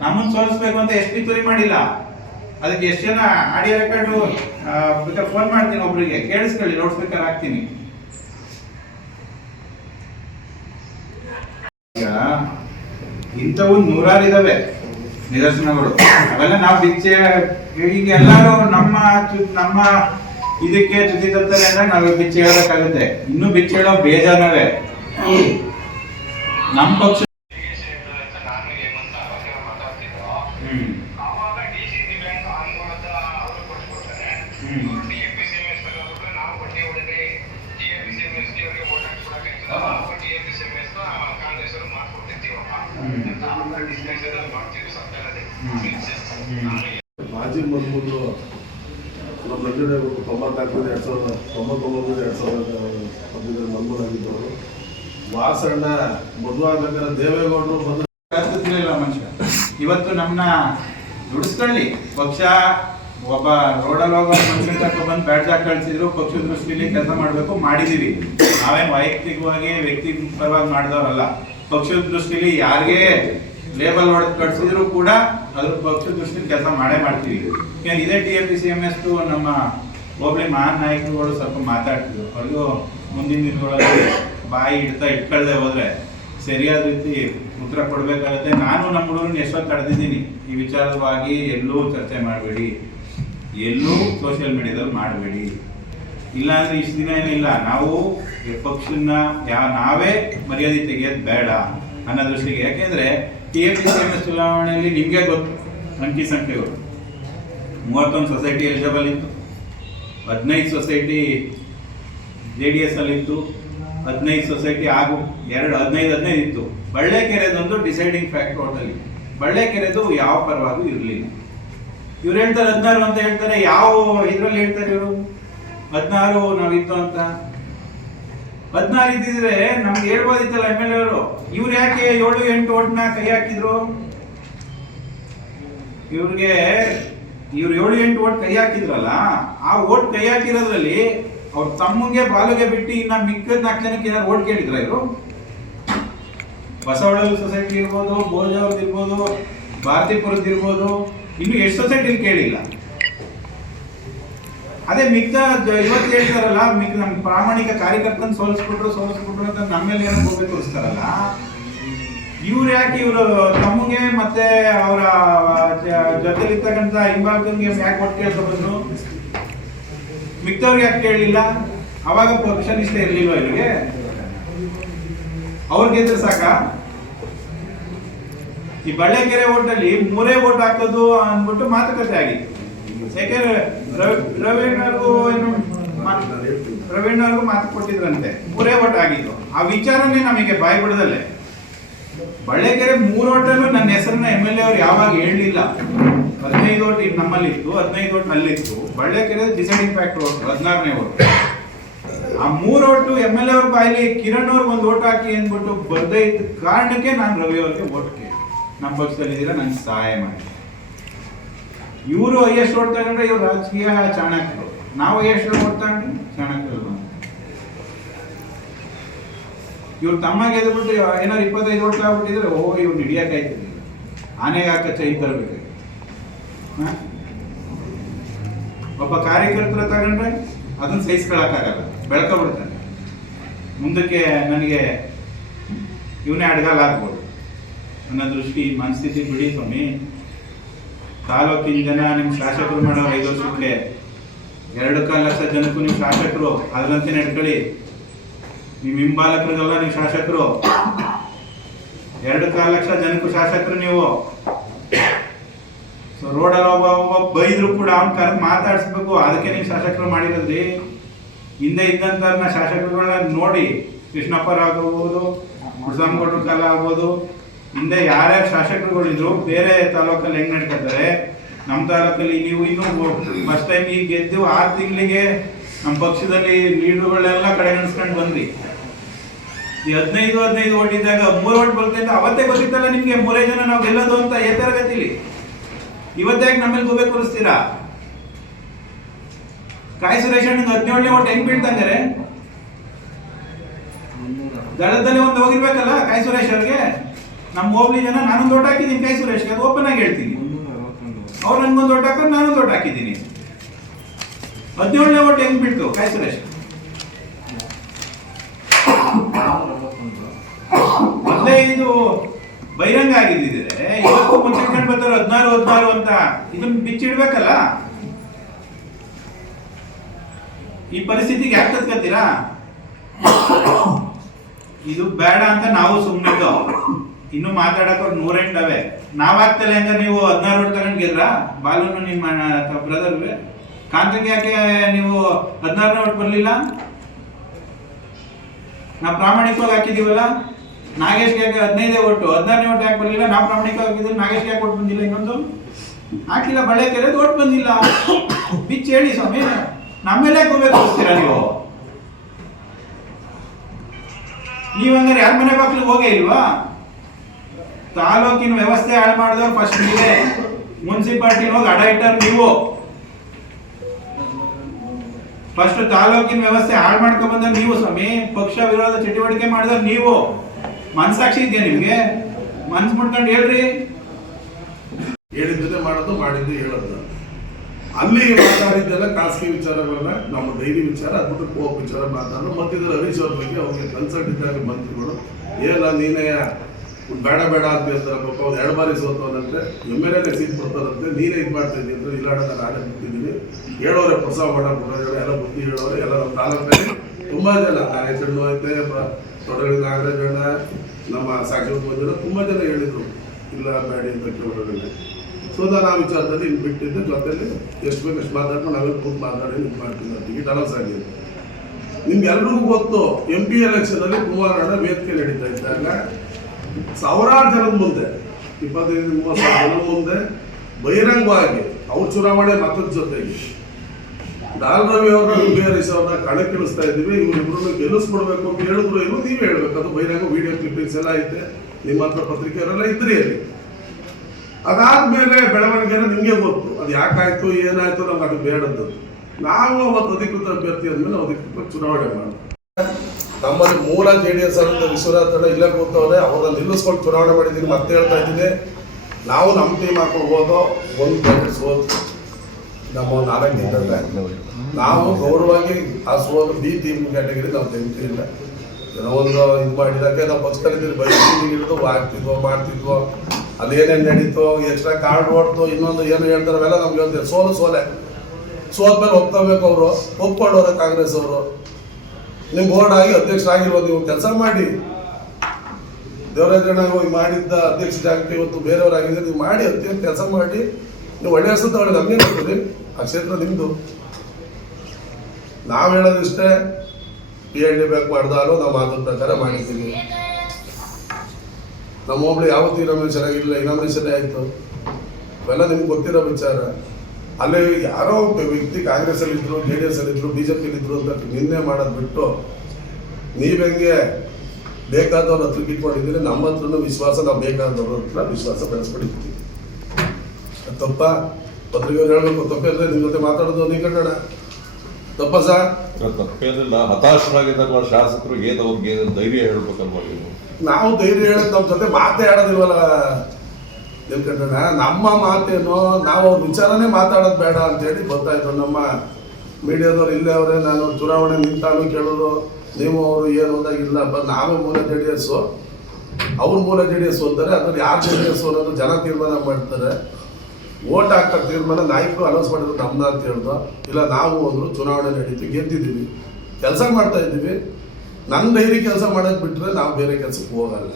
ನಮ್ಮನ್ನ ಸೋಲಿಸ್ಬೇಕು ಅಂತ ಎಷ್ಟು ಪಿತೂರಿ ಮಾಡಿಲ್ಲ. ಅದಕ್ಕೆ ಎಷ್ಟು ಜನ ಆಡಿಯೋ ರೆಕಾರ್ಡು ಫೋನ್ ಮಾಡ್ತೀನಿ, ಒಬ್ರಿಗೆ ಕೇಳಿಸ್ಕೊಳ್ಳಿ, ಲೌಡ್ ಸ್ಪೀಕರ್ ಹಾಕ್ತೀನಿ. ಈಗ ಇಂಥವು 100 ಇದಾವೆ ನಿದರ್ಶನಗಳು. ಅವೆಲ್ಲ ನಾವು ಬಿಚ್ಚೆ ಈಗ ಎಲ್ಲರೂ ನಮ್ಮ ಇದಕ್ಕೆ ತುದಿ ತರ್ತಾರೆ ಅಂದ್ರೆ ನಾವು ಬಿಚ್ಚೆ ಹೇಳಬೇಕಾಗುತ್ತೆ. ಇನ್ನೂ ಬಿಚ್ಚೆ ಹೇಳೋ ಬೇಜಾರವೇ. ನಮ್ಮ ಪಕ್ಷ ಮಾಜಿ ಮಂತ್ರಿಗಳು ನಮ್ಮ ನಂಜುಡೆ 2019 ಮಂತ್ರಿಗಳಾಗಿದ್ದವರು. ವಾಸಣ್ಣ ಮದುವಾಗಬೇಕಾದ್ರೆ ದೇವೇಗೌಡರು ಬಂದು ಮನುಷ್ಯ ಇವತ್ತು ನಮ್ಮನ್ನ ದುಡಿಸ್ಕೊಳ್ಳಿ. ಪಕ್ಷ ಒಬ್ಬ ರೋಡಲ್ಲಿ ಹೋಗೋ ಮನುಷ್ಯನ ತಕ್ಕ ಬಂದು ಬ್ಯಾಡ್ಜ್ ಹಾಕಿ ಕಳಿಸಿದ್ರು. ಪಕ್ಷದ ದೃಷ್ಟಿಯಲ್ಲಿ ಕೆಲಸ ಮಾಡಬೇಕು, ಮಾಡಿದೀವಿ. ನಾವೇನು ವೈಯಕ್ತಿಕವಾಗಿ ವ್ಯಕ್ತಿ ಪರವಾಗಿ ಮಾಡಿದವರಲ್ಲ. ಪಕ್ಷದ ದೃಷ್ಟಿಲಿ ಯಾರಿಗೆ ಲೇಬಲ್ ಹೊಡೆದು ಕಳಿಸಿದ್ರು ಕೂಡ ಅದ್ರ ಪಕ್ಷದ ದೃಷ್ಟಿಲಿ ಕೆಲಸ ಮಾಡೇ ಮಾಡ್ತೀವಿ. ಇದೇ TFPCMS ನಮ್ಮ ಹೋಬಳಿ ಮಹಾನ್ ನಾಯಕರುಗಳು ಸ್ವಲ್ಪ ಮಾತಾಡ್ತಿದ್ರು. ಅವ್ರಿಗೂ ಮುಂದಿನ ದಿನಗಳಲ್ಲಿ ಬಾಯಿ ಇಟ್ಕೊಳ್ದೆ ಹೋದ್ರೆ ಸರಿಯಾದ ರೀತಿ ಉತ್ತರ ಕೊಡ್ಬೇಕಾಗತ್ತೆ. ನಾನು ನಮ್ಮ ಹುಡುಗರನ್ನ ಎಷ್ಟೊತ್ತು ತಡೆದಿದ್ದೀನಿ ಈ ವಿಚಾರವಾಗಿ. ಎಲ್ಲೂ ಚರ್ಚೆ ಮಾಡಬೇಡಿ, ಎಲ್ಲೂ ಸೋಷಿಯಲ್ ಮೀಡಿಯಾದಲ್ಲಿ ಮಾಡಬೇಡಿ. ಇಲ್ಲಾಂದ್ರೆ ಇಷ್ಟು ದಿನ ಏನಿಲ್ಲ, ನಾವು ಪಕ್ಷನ ನಾವೇ ಮರ್ಯಾದೆ ತೆಗೆಯೋದು ಬೇಡ ಅನ್ನೋ ದೃಷ್ಟಿಗೆ. ಯಾಕೆಂದ್ರೆ TFPCMS ಚುನಾವಣೆಯಲ್ಲಿ ನಿಮ್ಗೆ ಗೊತ್ತು ಅಂಕಿ ಸಂಖ್ಯೆಗಳು. 31 ಸೊಸೈಟಿ ಎಲಿಜಿಬಲ್ ಇತ್ತು, 15 ಸೊಸೈಟಿ JDS ಅಲ್ಲಿ ಇತ್ತು, 15 ಸೊಸೈಟಿ 15 ಇತ್ತು. ಬಳ್ಳೆಕೆರೆದೊಂದು ಡಿಸೈಡಿಂಗ್ ಫ್ಯಾಕ್ಟರ್ ಟೋಟಲಿ. ಬಳ್ಳೆಕೆರೆದು ಯಾವ ಪರವಾಗೂ ಇರಲಿಲ್ಲ. ಇವ್ರು ಹೇಳ್ತಾರೆ 16 ಅಂತ ಹೇಳ್ತಾರೆ. ಯಾವ ಇದ್ರಲ್ಲಿ ಹೇಳ್ತಾರೆ ಇವರು 16 ನಾವಿತ್ತು ಅಂತ? 16 ಇದ್ದಿದ್ರೆ ನಮ್ಗೆ ಹೇಳ್ಬೋದಿತ್ತಲ್ಲ MLA ಅವರು. ಇವ್ರು ಯಾಕೆ 7-8 ಓಟ್ನ ಕೈ ಹಾಕಿದ್ರು? ಇವ್ರು 7-8 ಓಟ್ ಕೈ ಹಾಕಿದ್ರಲ್ಲ, ಆ ಓಟ್ ಕೈ ಹಾಕಿರೋದ್ರಲ್ಲಿ ಅವ್ರ ತಮ್ಮಂಗೆ ಬಾಲುಗೆ ಬಿಟ್ಟು ಇನ್ನ ಮಿಕ್ಕದ 4 ಜನಕ್ಕೆ ಏನಾದ್ರು ಓಟ್ ಕೇಳಿದ್ರ ಇವರು? ಬಸವಳಲು ಸೊಸೈಟಿ ಇರ್ಬೋದು, ಬೋಜವ್ರದ್ದು ಇರ್ಬೋದು, ಭಾರತೀಪುರದ್ದು ಇರ್ಬೋದು, ಇನ್ನು ಎಷ್ಟು ಸೊಸೈಟಿಲಿ ಕೇಳಿಲ್ಲ. ಅದೇ ಮಿಕ್ಕ ಇವತ್ತು ಹೇಳ್ತಾರಲ್ಲ, ಮಿಕ್ಕ ನಮ್ಮ ಪ್ರಾಮಾಣಿಕ ಕಾರ್ಯಕರ್ತನ ಸೋಲಿಸ್ಬಿಟ್ರು ಅಂತ ನಮ್ಮ ಮೇಲೆ ಏನೋ ಹೋಗಿ ತೋರಿಸ್ತಾರಲ್ಲ, ಇವ್ರು ಯಾಕೆ ಇವರು ತಮ್ಮಗೆ ಮತ್ತೆ ಅವರ ಜೊತೆಲಿರ್ತಕ್ಕಂಥ ಹಿಂಬಾಲಕನಿಗೆ ಯಾಕೆ ಒಟ್ಟು ಕೇಳ್ಕೊಬಂದ್ರು, ಮಿಕ್ಕವ್ರಿಗೆ ಯಾಕೆ ಕೇಳಲಿಲ್ಲ? ಅವಾಗ ಪಕ್ಷ ನಿಷ್ಠೆ ಇರ್ಲಿಲ್ವ ಇವರಿಗೆ? ಅವ್ರಿಗೆ ಗೆದ್ರೆ ಸಾಕ? ಈ ಬಳ್ಳೇಕೆರೆ ಓಟಲ್ಲಿ 3 ಓಟ್ ಹಾಕೋದು ಅಂದ್ಬಿಟ್ಟು ಮಾತುಕತೆ ಆಗಿತ್ತು. ಯಾಕೆಂದ್ರೆ ಪ್ರವೀಣ್ವರ್ಗೂ ಮಾತು ಕೊಟ್ಟಿದ್ರಂತೆ, 3 ಓಟ್ ಆಗಿತ್ತು. ಆ ವಿಚಾರನೇ ನಮಗೆ ಬಾಯಿ ಬಿಡದಲ್ಲೇ. ಬಳ್ಳೇಕೆರೆ 3 ಓಟಲ್ಲೂ ನನ್ನ ಹೆಸರನ್ನ MLA ಅವ್ರು ಯಾವಾಗ ಹೇಳಲಿಲ್ಲ. 15 ಓಟ್ ನಮ್ಮಲ್ಲಿತ್ತು, 15 ಓಟ್ ಅಲ್ಲಿತ್ತು. ಬಳ್ಳೇಕೆರೆ ಡಿಸೈಡಿಂಗ್ ಫ್ಯಾಕ್ಟರ್ ಓಟ್ 16ನೇ ಓಟ್. ಆ 3 ಓಟು MLA ಅವ್ರ ಬಾಯಲ್ಲಿ ಕಿರಣ್ ಅವ್ರಿಗೆ 1 ಓಟ್ ಹಾಕಿ ಅಂದ್ಬಿಟ್ಟು ಬರ್ದೇ ಇದ್ದ ಕಾರಣಕ್ಕೆ ನಾನು ರವಿ ಅವ್ರಿಗೆ ಓಟ್ ಕೇಳಿ, ನಮ್ಮ ಪಕ್ಷದಲ್ಲಿದ್ದೀರಾ ನಂಗೆ ಸಹಾಯ ಮಾಡಿ. ಇವರು ಹೈಯೆಸ್ಟ್ ಓಟ್ ತಗೊಂಡ್ರೆ ಇವ್ರು ರಾಜಕೀಯ ಚಾಣಕ್ಯರು, ನಾವು ಹೈಯೆಸ್ಟ್ ಓಟ್ ತಗೊಂಡ್ರೆ ಚಾಣಕ್ಯರು. ಇವ್ರು ತಮ್ಮ ಗೆದ್ಬಿಟ್ಟು ಏನಾದ್ರು 25 ಓಟ್ ಆಗ್ಬಿಟ್ಟಿದ್ರೆ ಇವ್ರು ಹಿಡಿಯಕ್ಕಾಯ್ತದೆ, ಆನೆಗೆ ಹಾಕ ಚೈನ್ ತರಬೇಕು. ಒಬ್ಬ ಕಾರ್ಯಕರ್ತರ ತಗೊಂಡ್ರೆ ಅದನ್ನ ಸಹಿಸ್ಕೊಳಕ್ಕಾಗಲ್ಲ, ಬೆಳ್ಕೊಬಿಡ್ತಾನೆ. ಮುಂದಕ್ಕೆ ನನಗೆ ಇವನೇ ಅಡ್ಗಾಲ ಆಗ್ಬೋದು ಅನ್ನೋ ದೃಷ್ಟಿ ಮನಸ್ಥಿತಿ ಬಿಡಿ ಸ್ವಾಮಿ. ತಾಲೂಕಿನ ಜನ ನಿಮ್ಮ ಶಾಸಕರು ಮಾಡೋ 5 ವರ್ಷಕ್ಕೆ 2.25 ಲಕ್ಷ ಜನಕ್ಕೂ ನೀವು ಶಾಸಕರು, ಅದರಂತೆ ನಡ್ಕೊಳ್ಳಿ. ನಿಮ್ಮ ಹಿಂಬಾಲಕರಿಗೆಲ್ಲ ನೀವು ಶಾಸಕರು, 2.25 ಲಕ್ಷ ಜನಕ್ಕೂ ಶಾಸಕರು ನೀವು. ಸೊ ರೋಡಲ್ಲಿ ಒಬ್ಬ ಬೈದ್ರು ಕೂಡ ಅವ್ನ ಕರೆದು ಮಾತಾಡಿಸ್ಬೇಕು, ಅದಕ್ಕೆ ನೀವು ಶಾಸಕರು ಮಾಡಿರೋದ್ರಿ. ಹಿಂದೆ ಇದ್ದಂತ ಶಾಸಕರುಗಳನ್ನ ನೋಡಿ, ಕೃಷ್ಣಪ್ಪರಾವ್ ಆಗ್ಬೋದು, ಮುಸಂಗೌಡ್ರ ಕಾಲ ಆಗ್ಬೋದು, ಹಿಂದೆ ಯಾರ್ಯಾರು ಶಾಸಕರುಗಳಿದ್ರು ಬೇರೆ ತಾಲೂಕಲ್ಲಿ ಹೆಂಗ್ ನಡ್ಕೊತಾರೆ, ನಮ್ಮ ತಾಲೂಕಲ್ಲಿ ನೀವು ಇನ್ನೂ ಫಸ್ಟ್ ಟೈಮ್ ಈಗ ಗೆದ್ದು 6 ತಿಂಗಳಿಗೆ ನಮ್ಮ ಪಕ್ಷದಲ್ಲಿ ಲೀಡರ್ಗಳೆಲ್ಲ ಕಡೆಗಣಿಸ್ಕೊಂಡು ಬಂದ್ರಿ. ಈ 15 ಓಟ್ ಇದ್ದಾಗ 3 ಓಟ್ ಬರುತ್ತೆ ಅಂತ ಅವತ್ತೇ ಗೊತ್ತಿತ್ತಲ್ಲ ನಿಮ್ಗೆ. 3 ಜನ ನಾವು ಗೆಲ್ಲೋದು ಅಂತ ತರಗತಿಲಿ ಇವತ್ತಾಗ ನಮ್ಮಲ್ಲಿ ಗೋಬೆ ಕೂರಿಸ್ತೀರಾ? ಕಾಯಿ ಸುರೇಶ್ 17ನೇ ಓಟ್ ಹೆಂಗ್ ಬೀಳ್ತಂಗಾರೆ? ದಳದಲ್ಲಿ ಒಂದು ಹೋಗಿರ್ಬೇಕಲ್ಲ ಕಾಯಿ ಸುರೇಶ್ ಅವ್ರಿಗೆ. ನಮ್ಮ ಹೋಗ್ಲಿ ಜನ ನಾನೊಂದು ಓಟ್ ಹಾಕಿದ್ದೀನಿ ಕಾಯಿ ಸುರೇಶ್ಗೆ, ಅದು ಓಪನ್ ಆಗಿ ಹೇಳ್ತೀನಿ. ಅವ್ರು ನನ್ಗೊಂದು ಓಟ್ ಹಾಕೋದು, ನಾನೊಂದು ಓಟ್ ಹಾಕಿದ್ದೀನಿ. 17ನೇ ಓಟ್ ಹೆಂಗ್ ಬೀಳ್ತು ಕಾಯಿ ಸುರೇಶ್? ಮೊದಲೇ ಇದು ಬಹಿರಂಗ ಆಗಿದ್ದಿದ್ರೆ ಇವತ್ತು ಮುಂಚಿಟ್ಕೊಂಡು ಬರ್ತಾರೆ 16 ಅಂತ. ಇದನ್ನ ಬಿಚ್ಚಿಡ್ಬೇಕಲ್ಲ. ಈ ಪರಿಸ್ಥಿತಿಗೆ ಯಾಕೆ ತತ್ಕತ್ತೀರಾ? ಇದು ಬೇಡ ಅಂತ ನಾವು ಸುಮ್ಮನಿದ್ದು. ಇನ್ನು ಮಾತಾಡಕ್ 108 ನಾವಾಗ್ತಲ್ಲ ಹೆಂಗ ನೀವು 16 ಓಟ್ ತಗೊಂಡ್ ಗೆದ್ರ? ಬಾಲೂನು ನಿಮ್ಮ ಬ್ರದರ್ ಕಾಂತಂಗೆ ಯಾಕೆ ನೀವು 16ನೇ ಓಟ್ ಬರ್ಲಿಲ್ಲ? ನಾವು ಪ್ರಾಮಾಣಿಕವಾಗಿ ಹಾಕಿದೀವಲ್ಲ. ನಾಗೇಶ್ಗೆ ಯಾಕೆ 15 ಓಟು, 16ನೇ ಓಟ್ ಯಾಕೆ ಬರ್ಲಿಲ್ಲ? ನಾವು ಪ್ರಾಮಾಣಿಕವಾಗಿ ಹಾಕಿದ್ರೆ ನಾಗೇಶ್ಗೆ ಯಾಕೆ ಓಟ್ ಬಂದಿಲ್ಲ? ಇನ್ನೊಂದು ಹಾಕಿಲ್ಲ, ಬಳ್ಳೇಕೆರೆ ಓಟ್ ಬಂದಿಲ್ಲ. ಬಿಚ್ಚಿ ಹೇಳಿ ಸ್ವಾಮಿ, ನಮ್ಮೆಲ್ಲ ಹೋಗ್ಬೇಕು ಹೋಗ್ತೀರಾ ನೀವು? ನೀವು ಹಂಗಾರೆ ಯಾರ ಮನೆ ಬಾಕ್ಲಿಗೆ ಹೋಗೇ ಇಲ್ವಾ? ತಾಲೂಕಿನ ವ್ಯವಸ್ಥೆ ಹಾಳು ಮಾಡಿದವ್ರು ಫಸ್ಟ್ ನೀವೇ. ಮುನ್ಸಿಪಾಲ್ಟಿ ಹೋಗಿ ಅಡ ಇಟ್ಟವ್ರು ನೀವು. ಫಸ್ಟ್ ತಾಲೂಕಿನ ವ್ಯವಸ್ಥೆ ಹಾಳು ಮಾಡ್ಕೊಂಡ್ ಬಂದ್ರೆ ನೀವು ಸ್ವಾಮಿ. ಪಕ್ಷ ವಿರೋಧ ಚಟುವಟಿಕೆ ಮಾಡಿದವ್ರು ನೀವು. ಮನ್ಸಾಕ್ಷಿ ಇದೆಯಾ ನಿಮ್ಗೆ? ಮನ್ಸ್ ಮುಟ್ಕೊಂಡು ಹೇಳ್ರಿ. ಹೇಳಿದ್ದನ್ನೇ ಮಾಡೋದು, ಮಾಡಿದ್ದು ಹೇಳೋದು. ಅಲ್ಲಿ ಮಾತಾಡಿದ್ದೆಲ್ಲ ಖಾಸಗಿ ವಿಚಾರಗಳನ್ನ, ನಮ್ಮ ಡೈಲಿ ವಿಚಾರ, ಅದ್ಬಿಟ್ಟು ಕೋಪ್ ವಿಚಾರ ಮಾತಾಡೋದು. ಮತ್ತಿದ್ರೆ ಹರೀಶ್ ಅವ್ರ ಬಗ್ಗೆ ಅವ್ರಿಗೆ ಕನ್ಸಲ್ಟ್ ಇದ್ದಾಗ ಮಂತ್ರಿಗಳು ಏನ ನೀನೇ ಬೇಡ ಅಂತ ಹೇಳ್ತಾರೆ. ಪಾಪ ಅವ್ರು 2 ಬಾರಿ ಸೋತವನಂತೆ, MLA ಸೀಟ್ ಕೊಡ್ತಾರಂತೆ, ನೀನೇ ಇದು ಮಾಡ್ತಾ ಇದ್ದೀನಿ ಅಂದ್ರೆ ಇಲ್ಲ ನಾನು ನಾನೇ ಬಿಟ್ಟಿದ್ದೀನಿ ಹೇಳೋರೆ. ಪ್ರೋತ್ಸಾಹ ಮಾಡೋರು ಎಲ್ಲ ಬುದ್ಧಿ ಹೇಳೋರು ಎಲ್ಲ ನಮ್ಮ ತಾಲೂಕಲ್ಲಿ ತುಂಬಾ ಜನ. ನಾನೇ ಚೆಂಡು ಐತೆ, ತೊಡಗಳಿ ನಾಗರಾಜಣ್ಣ, ನಮ್ಮ ಸಾಕ್ಷಿ ಬಂದಿರೋ ತುಂಬಾ ಜನ ಹೇಳಿದ್ರು ಇಲ್ಲ ಬೇಡಿ ಅಂತ ಕೇಳೋದ್ರಲ್ಲಿ. ಸೊ ನಾನು ಆ ವಿಚಾರದಲ್ಲಿ ಇನ್ನು ಬಿಟ್ಟಿದ್ದೆ. ಜೊತೆಲಿ ಎಷ್ಟು ಬೇಕು ಅಷ್ಟು ಮಾತಾಡ್ಕೊಂಡು ನಾವೇ ಕೂತ್ ಮಾತಾಡಿ ಇದು ಮಾಡ್ತೀನಿ. ಟಿಕೆಟ್ ಅನೌನ್ಸ್ ಆಗಿದೆ. ನಿಮ್ಗೆಲ್ರಿಗೂ ಗೊತ್ತು, MP ಎಲೆಕ್ಷನಲ್ಲಿ ಕುಮಾರಣ್ಣ ವೇದಿಕೆ ನಡೀತಾ ಇದ್ದಾಗ ಸಾವಿರಾರು ಜನದ ಮುಂದೆ, 25-30 ಜನದ ಮುಂದೆ ಬಹಿರಂಗವಾಗಿ ಅವ್ರ ಚುನಾವಣೆ ಮತದ ಜೊತೆಗೆ ರವಿ ಅವ್ರನ್ನ BRS ಅವ್ರನ್ನ ಕಣಕ್ಕಿಳಿಸ್ತಾ ಇದ್ದೀವಿ, ಇವರಿಬ್ರು ಗೆಲ್ಲಿಸ್ಬಿಡ್ಬೇಕು ಅಂತ ಹೇಳಿದ್ರು. ಇನ್ನು ನೀವೇ ಹೇಳ್ಬೇಕು. ಅದು ಬಹಿರಂಗ ವಿಡಿಯೋ ಕ್ಲಿಪ್ಪಿಂಗ್ಸ್ ಎಲ್ಲ ಐತೆ, ನಿಮ್ಮ ಹತ್ರ ಪತ್ರಿಕೆಯವರೆಲ್ಲ ಇದ್ರಿ ಅಲ್ಲಿ. ಅದಾದ್ಮೇಲೆ ಬೆಳವಣಿಗೆನ ನಿಮ್ಗೆ ಗೊತ್ತು, ಅದು ಯಾಕಾಯ್ತು ಏನಾಯ್ತು, ನಮ್ಗೆ ಅದು ಬೇಡದ್ದು. ನಾವು ಅವತ್ತು ಅಧಿಕೃತ ಅಭ್ಯರ್ಥಿ ಅಂದ್ಮೇಲೆ ಅಧಿಕೃತ ಚುನಾವಣೆ ಮಾಡಿ ನಮ್ಮಲ್ಲಿ ಮೂಲ JDS ವಿಶ್ವನಾಥ್ ಇಲ್ಲೇ ಕೂತವ್ರೆ, ಅವ್ರನ್ನ ನಿಲ್ಲಿಸ್ಕೊಂಡು ಚುನಾವಣೆ ಮಾಡಿದ್ದೀನಿ. ಮತ್ತೆ ಹೇಳ್ತಾ ಇದ್ದೀನಿ, ನಾವು ನಮ್ಮ ಟೀಮ್ ಹಾಕೊಂಡು ಹೋದೋ ಒಂದು ಕ್ಯಾಂಡಿಡೇಟ್ ಸೋತು ನಮ್ಮ 4 ಇದ್ದರೆ ನಾವು ಗೌರವವಾಗಿ ಆ ಸೋಲು ಬಿ ಟೀಮ್ ಕ್ಯಾಟಗರಿ ನಾವು ತೆಗಿತಿಲ್ಲ. ಏನೋ ಒಂದು ಇದು ಮಾಡಿದಾಗೆ ನಾವು ಪಕ್ಷದಲ್ಲಿ ಬೈಕಿಂಗ್ ಹಿಡಿದು ಆಗ್ತಿದ್ವೋ ಮಾಡ್ತಿದ್ವೋ ಅಲ್ಲಿ ಏನೇನು ನಡೀತೋ ಎಕ್ಸ್ಟ್ರಾ ಕಾರ್ಡ್ ಓಡ್ತು ಇನ್ನೊಂದು ಏನು ಹೇಳ್ತಾರೆ ಅವೆಲ್ಲ ನಮ್ಗೆ ಹೇಳ್ತೀವಿ. ಸೋಲೆ ಸೋತ್ಮೇಲೆ ಒಪ್ಕೋಬೇಕು. ಅವರು ಒಪ್ಕೊಂಡವ್ರೆ ಕಾಂಗ್ರೆಸ್ ಅವರು. ನಿಮ್ಮ ಬೋರ್ಡ್ ಆಗಿ ಅಧ್ಯಕ್ಷರಾಗಿರ್ಬೋದು, ನೀವು ಕೆಲಸ ಮಾಡಿ. ದೇವರಾಜಣ್ಣ ಹೋಗಿ ಮಾಡಿದ್ದ ಅಧ್ಯಕ್ಷ ಜಾಗಕ್ಕೆ ಇವತ್ತು ಬೇರೆಯವರಾಗಿದೆ, ನೀವು ಮಾಡಿ ಅಧ್ಯಕ್ಷ ಕೆಲಸ ಮಾಡಿ. ನೀವು ಒಳ್ಳೆ ಹೆಸರು ತಗೊಳ್ಳಿ, ನಮಗೆ ಗೊತ್ತಿರಿ ಆ ಕ್ಷೇತ್ರ ನಿಮ್ಮದು. ನಾವು ಹೇಳೋದಿಷ್ಟೇ, PhD ಬ್ಯಾಕ್ ಮಾಡ್ದಾಲು ನಾವು ಮಾತಿನ ಪ್ರಕಾರ ಮಾಡಿದ್ದೀವಿ. ನಮ್ಮ ಒಬ್ಳು ಯಾವತ್ತೂ ಇನಾಮಿನೇಷನ್ ಆಗಿರಲಿಲ್ಲ, ಇನಾಮಿನೇಷನ್ ಆಯಿತು. ಅವೆಲ್ಲ ನಿಮ್ಗೆ ಗೊತ್ತಿರೋ ವಿಚಾರ. ಅಲ್ಲಿ ಯಾರೋ ಒಬ್ಬ ವ್ಯಕ್ತಿ ಕಾಂಗ್ರೆಸ್ಸಲ್ಲಿ ಇದ್ರು, JDS ಅಲ್ಲಿ ಇದ್ರು, BJP ಇದ್ರು ಅಂತ ನಿನ್ನೆ ಮಾಡೋದು ಬಿಟ್ಟು ನೀವೆಂಗೆ ಬೇಕಾದವ್ರ ಹತ್ರ ಇಟ್ಕೊಂಡಿದ್ದೀರಿ, ನಮ್ಮ ಹತ್ರನೂ ವಿಶ್ವಾಸ, ನಾವು ಬೇಕಾದವ್ರ ಹತ್ರ ವಿಶ್ವಾಸ ಬೆಳೆಸ್ಕೊಂಡಿರ್ತೀವಿ. ತಪ್ಪ ಪತ್ರಿಕೆಯವ್ರು ಹೇಳ್ಬೇಕು, ತಪ್ಪಿದ್ರೆ ನಿಮ್ಮ ಜೊತೆ ಮಾತಾಡೋದು ನೀ ಕನ್ನಡ ತಪ್ಪ ಸರ್? ತಪ್ಪೇನಿಲ್ಲ. ಹತಾಶರಾಗಿದ್ದಾಗ ಶಾಸಕರು ಅವ್ರಿಗೆ ಧೈರ್ಯ ಹೇಳ್ಬೇಕಲ್ವ ನೀವು? ನಾವು ಧೈರ್ಯ ಹೇಳೋದು ನಮ್ಮ ಜೊತೆ ಮಾತೇ ಆಡೋದಿಲ್ವಲ್ಲ ನಿಲ್ಕಂಡ್ರಣ್ಣ. ನಮ್ಮ ಮಾತೇನು, ನಾವು ಅವ್ರ ವಿಚಾರನೇ ಮಾತಾಡೋದು ಬೇಡ ಅಂತೇಳಿ ಗೊತ್ತಾಯ್ತು. ನಮ್ಮ ಮೀಡಿಯಾದವ್ರು ಇಲ್ಲೇ ಅವರೇ, ನಾನು ಚುನಾವಣೆ ನಿಂತಾನು ಕೇಳೋದು, ನೀವು ಅವರು ಏನು ಅಂದಾಗಿಲ್ಲ. ನಾವೇ ಮೂಲ JDS, ಅವ್ರ ಮೂಲ JDS ಅಂತಾರೆ. ಅದ್ರಲ್ಲಿ ಯಾರು JDS ಅನ್ನೋದು ಜನ ತೀರ್ಮಾನ ಮಾಡ್ತಾರೆ. ಓಟ್ ಹಾಕ್ತಾರೆ ತೀರ್ಮಾನ, ನಾಯಕರು ಅನೌನ್ಸ್ ಮಾಡಿದ್ರು ನಮ್ದು ಅಂತ ಹೇಳ್ದು. ಇಲ್ಲ ನಾವು ಹೋದ್ರು, ಚುನಾವಣೆ ನಡೀತು, ಗೆದ್ದಿದ್ದೀವಿ, ಕೆಲಸ ಮಾಡ್ತಾ ಇದ್ದೀವಿ. ನನ್ನ ಡೈರಿ ಕೆಲಸ ಮಾಡೋಕೆ ಬಿಟ್ಟರೆ ನಾವು ಬೇರೆ ಕೆಲಸಕ್ಕೆ ಹೋಗಲ್ಲ.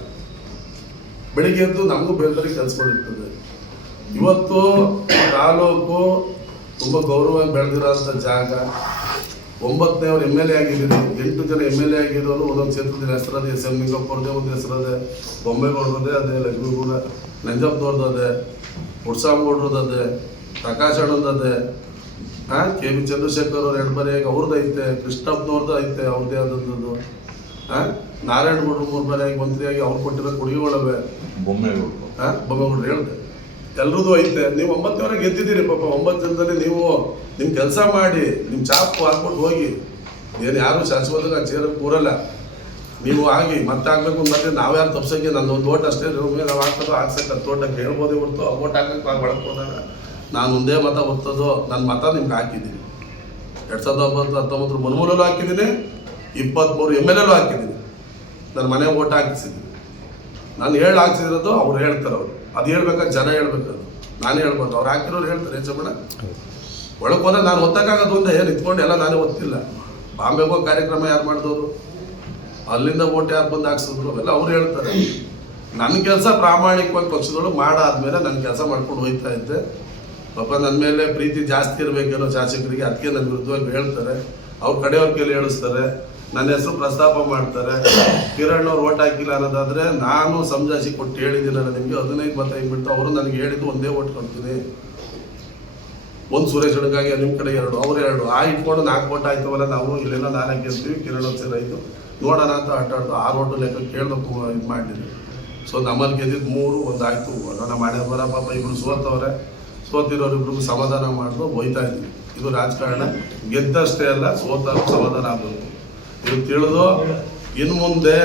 ಬೆಳಿಗ್ಗೆ ಎದ್ದು ನಮಗೂ ಬೇರೆ ಬೇರೆ ಕೆಲಸಗಳಿರ್ತದೆ. ಇವತ್ತು ತಾಲೂಕು ತುಂಬ ಗೌರವ ಬೆಳೆದಿರೋಂಥ ಜಾಗ. 9ನೇವ್ರು MLA ಆಗಿದ್ದೀರಿ, 8 ಜನ MLA ಆಗಿರೋರು ಒಂದೊಂದು ಕ್ಷೇತ್ರದ ಹೆಸರದೆ. SM ನಿಂಗಪ್ಪವ್ರದೇ ಒಂದು ಹೆಸರದೆ, ಬೊಮ್ಮೇಗೌಡ್ರದೇ ಅದೇ, ಲಕ್ಷ್ಮೀಗೌಡ ನಂಜಪ್ಪನವ್ರದ್ದೇ, ಪುಟ್ಸಾಮಗೌಡ್ರದ್ದೇ, ಪ್ರಕಾಶ್ ಅಣ್ಣಂದದೇ, KV ಚಂದ್ರಶೇಖರ್ ಅವ್ರು ಎಡಬರಿಯಾಗಿ ಅವ್ರದ್ದೈತೆ, ಕೃಷ್ಣಪ್ಪನವ್ರದ್ದು ಐತೆ ಅವ್ರದ್ದೇ ಆದಂಥದ್ದು. ನಾರಾಯಣಗೌಡರು 3 ಬಾರಿಯಾಗಿ ಮಂತ್ರಿಯಾಗಿ ಅವ್ರು ಕೊಟ್ಟಿರೋ ಕೊಡುಗೆಗಳವೆ. ಬೊಮ್ಮೇಗೌಡರು ಹೇಳಿದೆ ಎಲ್ರದ್ದು ಐತೆ. ನೀವು 9ನೇವರೆಗೆ ಗೆದ್ದಿದ್ದೀರಿ ಪಾಪ. 9 ಜನದಲ್ಲಿ ನೀವು ನಿಮ್ಮ ಕೆಲಸ ಮಾಡಿ, ನಿಮ್ಮ ಚಾಪು ಹಾಕ್ಬಿಟ್ಟು ಹೋಗಿ. ಏನು ಯಾರು ಶಾಶ್ವತವಾಗಿ ಆ ಚೇರಲ್ಲಿ ಕೂರಲ್ಲ. ನೀವು ಆಗಿ ಮತ್ತೆ ಹಾಕ್ಬೇಕು ಮತ್ತೆ ನಾವ್ಯಾರು ತಪ್ಸೋಕ್ಕೆ ನನ್ನ ಒಂದು ಓಟ್ ಅಷ್ಟೇ ನಾವು ಹಾಕೋದು, ಹಾಕ್ಸಕ್ಕೆ 10 ಓಟಕ್ಕೆ ಹೇಳ್ಬೋದೇ ಹೊರತು ಓಟ್ ಹಾಕಕ್ಕೆ ಒಳಗೆ ಹೋದಾಗ ನಾನು ಒಂದೇ ಮತ ಒತ್ತೋದು. ನನ್ನ ಮತ ನಿಮ್ಗೆ ಹಾಕಿದ್ದೀನಿ. 2019 ಮನ್ಮೂಲಲ್ಲೂ ಹಾಕಿದ್ದೀನಿ, 23 MLA ಹಾಕಿದ್ದೀನಿ. ನನ್ನ ಮನೆ ಓಟ್ ಹಾಕಿಸಿದ್ದೀನಿ. ನಾನು ಹಾಕ್ಸಿರೋದು ಅವ್ರು ಹೇಳ್ತಾರೆ. ಅವರು ಅದು ಹೇಳ್ಬೇಕಾದ್ರೆ ಜನ ಹೇಳ್ಬೇಕದು, ನಾನೇ ಹೇಳ್ಬಾರ್ದು. ಅವ್ರು ಹಾಕಿರೋರು ಹೇಳ್ತಾರೆ ಚಮಣ. ಒಳಗೆ ಹೋದ್ರೆ ನಾನು ಒತ್ತಕ್ಕಾಗೋದು ಒಂದೇ, ಏನು ಇತ್ಕೊಂಡು ಎಲ್ಲ ನಾನೇ ಒತ್ತಿಲ್ಲ. ಬಾಂಬೆಗೆ ಹೋಗಿ ಕಾರ್ಯಕ್ರಮ ಯಾರು ಮಾಡಿದವರು, ಅಲ್ಲಿಂದ ಓಟ್ ಯಾರು ಬಂದು ಹಾಕ್ಸಿದ್ರು, ಅವೆಲ್ಲ ಅವ್ರು ಹೇಳ್ತಾರೆ. ನನ್ನ ಕೆಲಸ ಪ್ರಾಮಾಣಿಕವಾಗಿ ಪಕ್ಷದೊಳಗೆ ಮಾಡಾದ್ಮೇಲೆ ನನ್ನ ಕೆಲಸ ಮಾಡ್ಕೊಂಡು ಹೋಗ್ತಾ ಇದ್ದೆ. ಪಾಪ ನನ್ನ ಮೇಲೆ ಪ್ರೀತಿ ಜಾಸ್ತಿ ಇರಬೇಕೇನೋ ಶಾಸಕರಿಗೆ, ಅದಕ್ಕೆ ನನ್ನ ವಿರುದ್ಧವಾಗಿ ಹೇಳ್ತಾರೆ. ಅವ್ರ ಕಡೆಯವ್ರ ಕೈಲಿ ಹೇಳಿಸ್ತಾರೆ, ನನ್ನ ಹೆಸರು ಪ್ರಸ್ತಾಪ ಮಾಡ್ತಾರೆ. ಕಿರಣ್ ಅವ್ರು ಓಟ್ ಹಾಕಿಲ್ಲ ಅನ್ನೋದಾದ್ರೆ ನಾನು ಸಮಜಾಯಿಸಿ ಕೊಟ್ಟು ಹೇಳಿದ್ದೀನಲ್ಲ ನಿಮಗೆ, 15 ಮತ ಹಿಂಗ್ಬಿಟ್ಟು ಅವರು ನನಗೆ ಹೇಳಿದ್ದು ಒಂದೇ ಓಟ್ ಕೊಡ್ತೀನಿ. ಒಂದು ಸುರೇಶ್ ಅಡಗಾಗಿ ನಿಮ್ಮ ಕಡೆ 2, ಅವ್ರು 2, ಇಟ್ಕೊಂಡು 4 ಓಟ್ ಆಯ್ತವಲ್ಲ. ನಾವು ಇಲ್ಲೆಲ್ಲ 4 ಗೆಲ್ತೀವಿ, ಕಿರಣ್ ಅವ್ರ 5 ನೋಡೋಣ ಅಂತ ಆಟಾಡ್ದು 6 ಓಟು ಲೆಕ್ಕ ಕೇಳಬೇಕು ಇದು ಮಾಡಿದ್ವಿ. ಸೊ ನಮ್ಮಲ್ಲಿ ಗೆದ್ದಿದ್ದು 3, 1 ಆಯಿತು. ನಮ್ಮ ಮನೆ ಬರ ಪಾಪ ಇಬ್ಬರು ಸೋತವ್ರೆ. ಸೋತಿರೋರಿಬ್ರಿಗೂ ಸಮಾಧಾನ ಮಾಡಿದ್ರು ಹೋಯ್ತಾ ಇದ್ವಿ. ಇದು ರಾಜಕಾರಣ. ಗೆದ್ದಷ್ಟೇ ಅಲ್ಲ, ಸೋತಾರು ಸಮಾಧಾನ ಆಗಬೇಕು. ಇದು ತಿಳಿದು ಇನ್ನು ಮುಂದೆ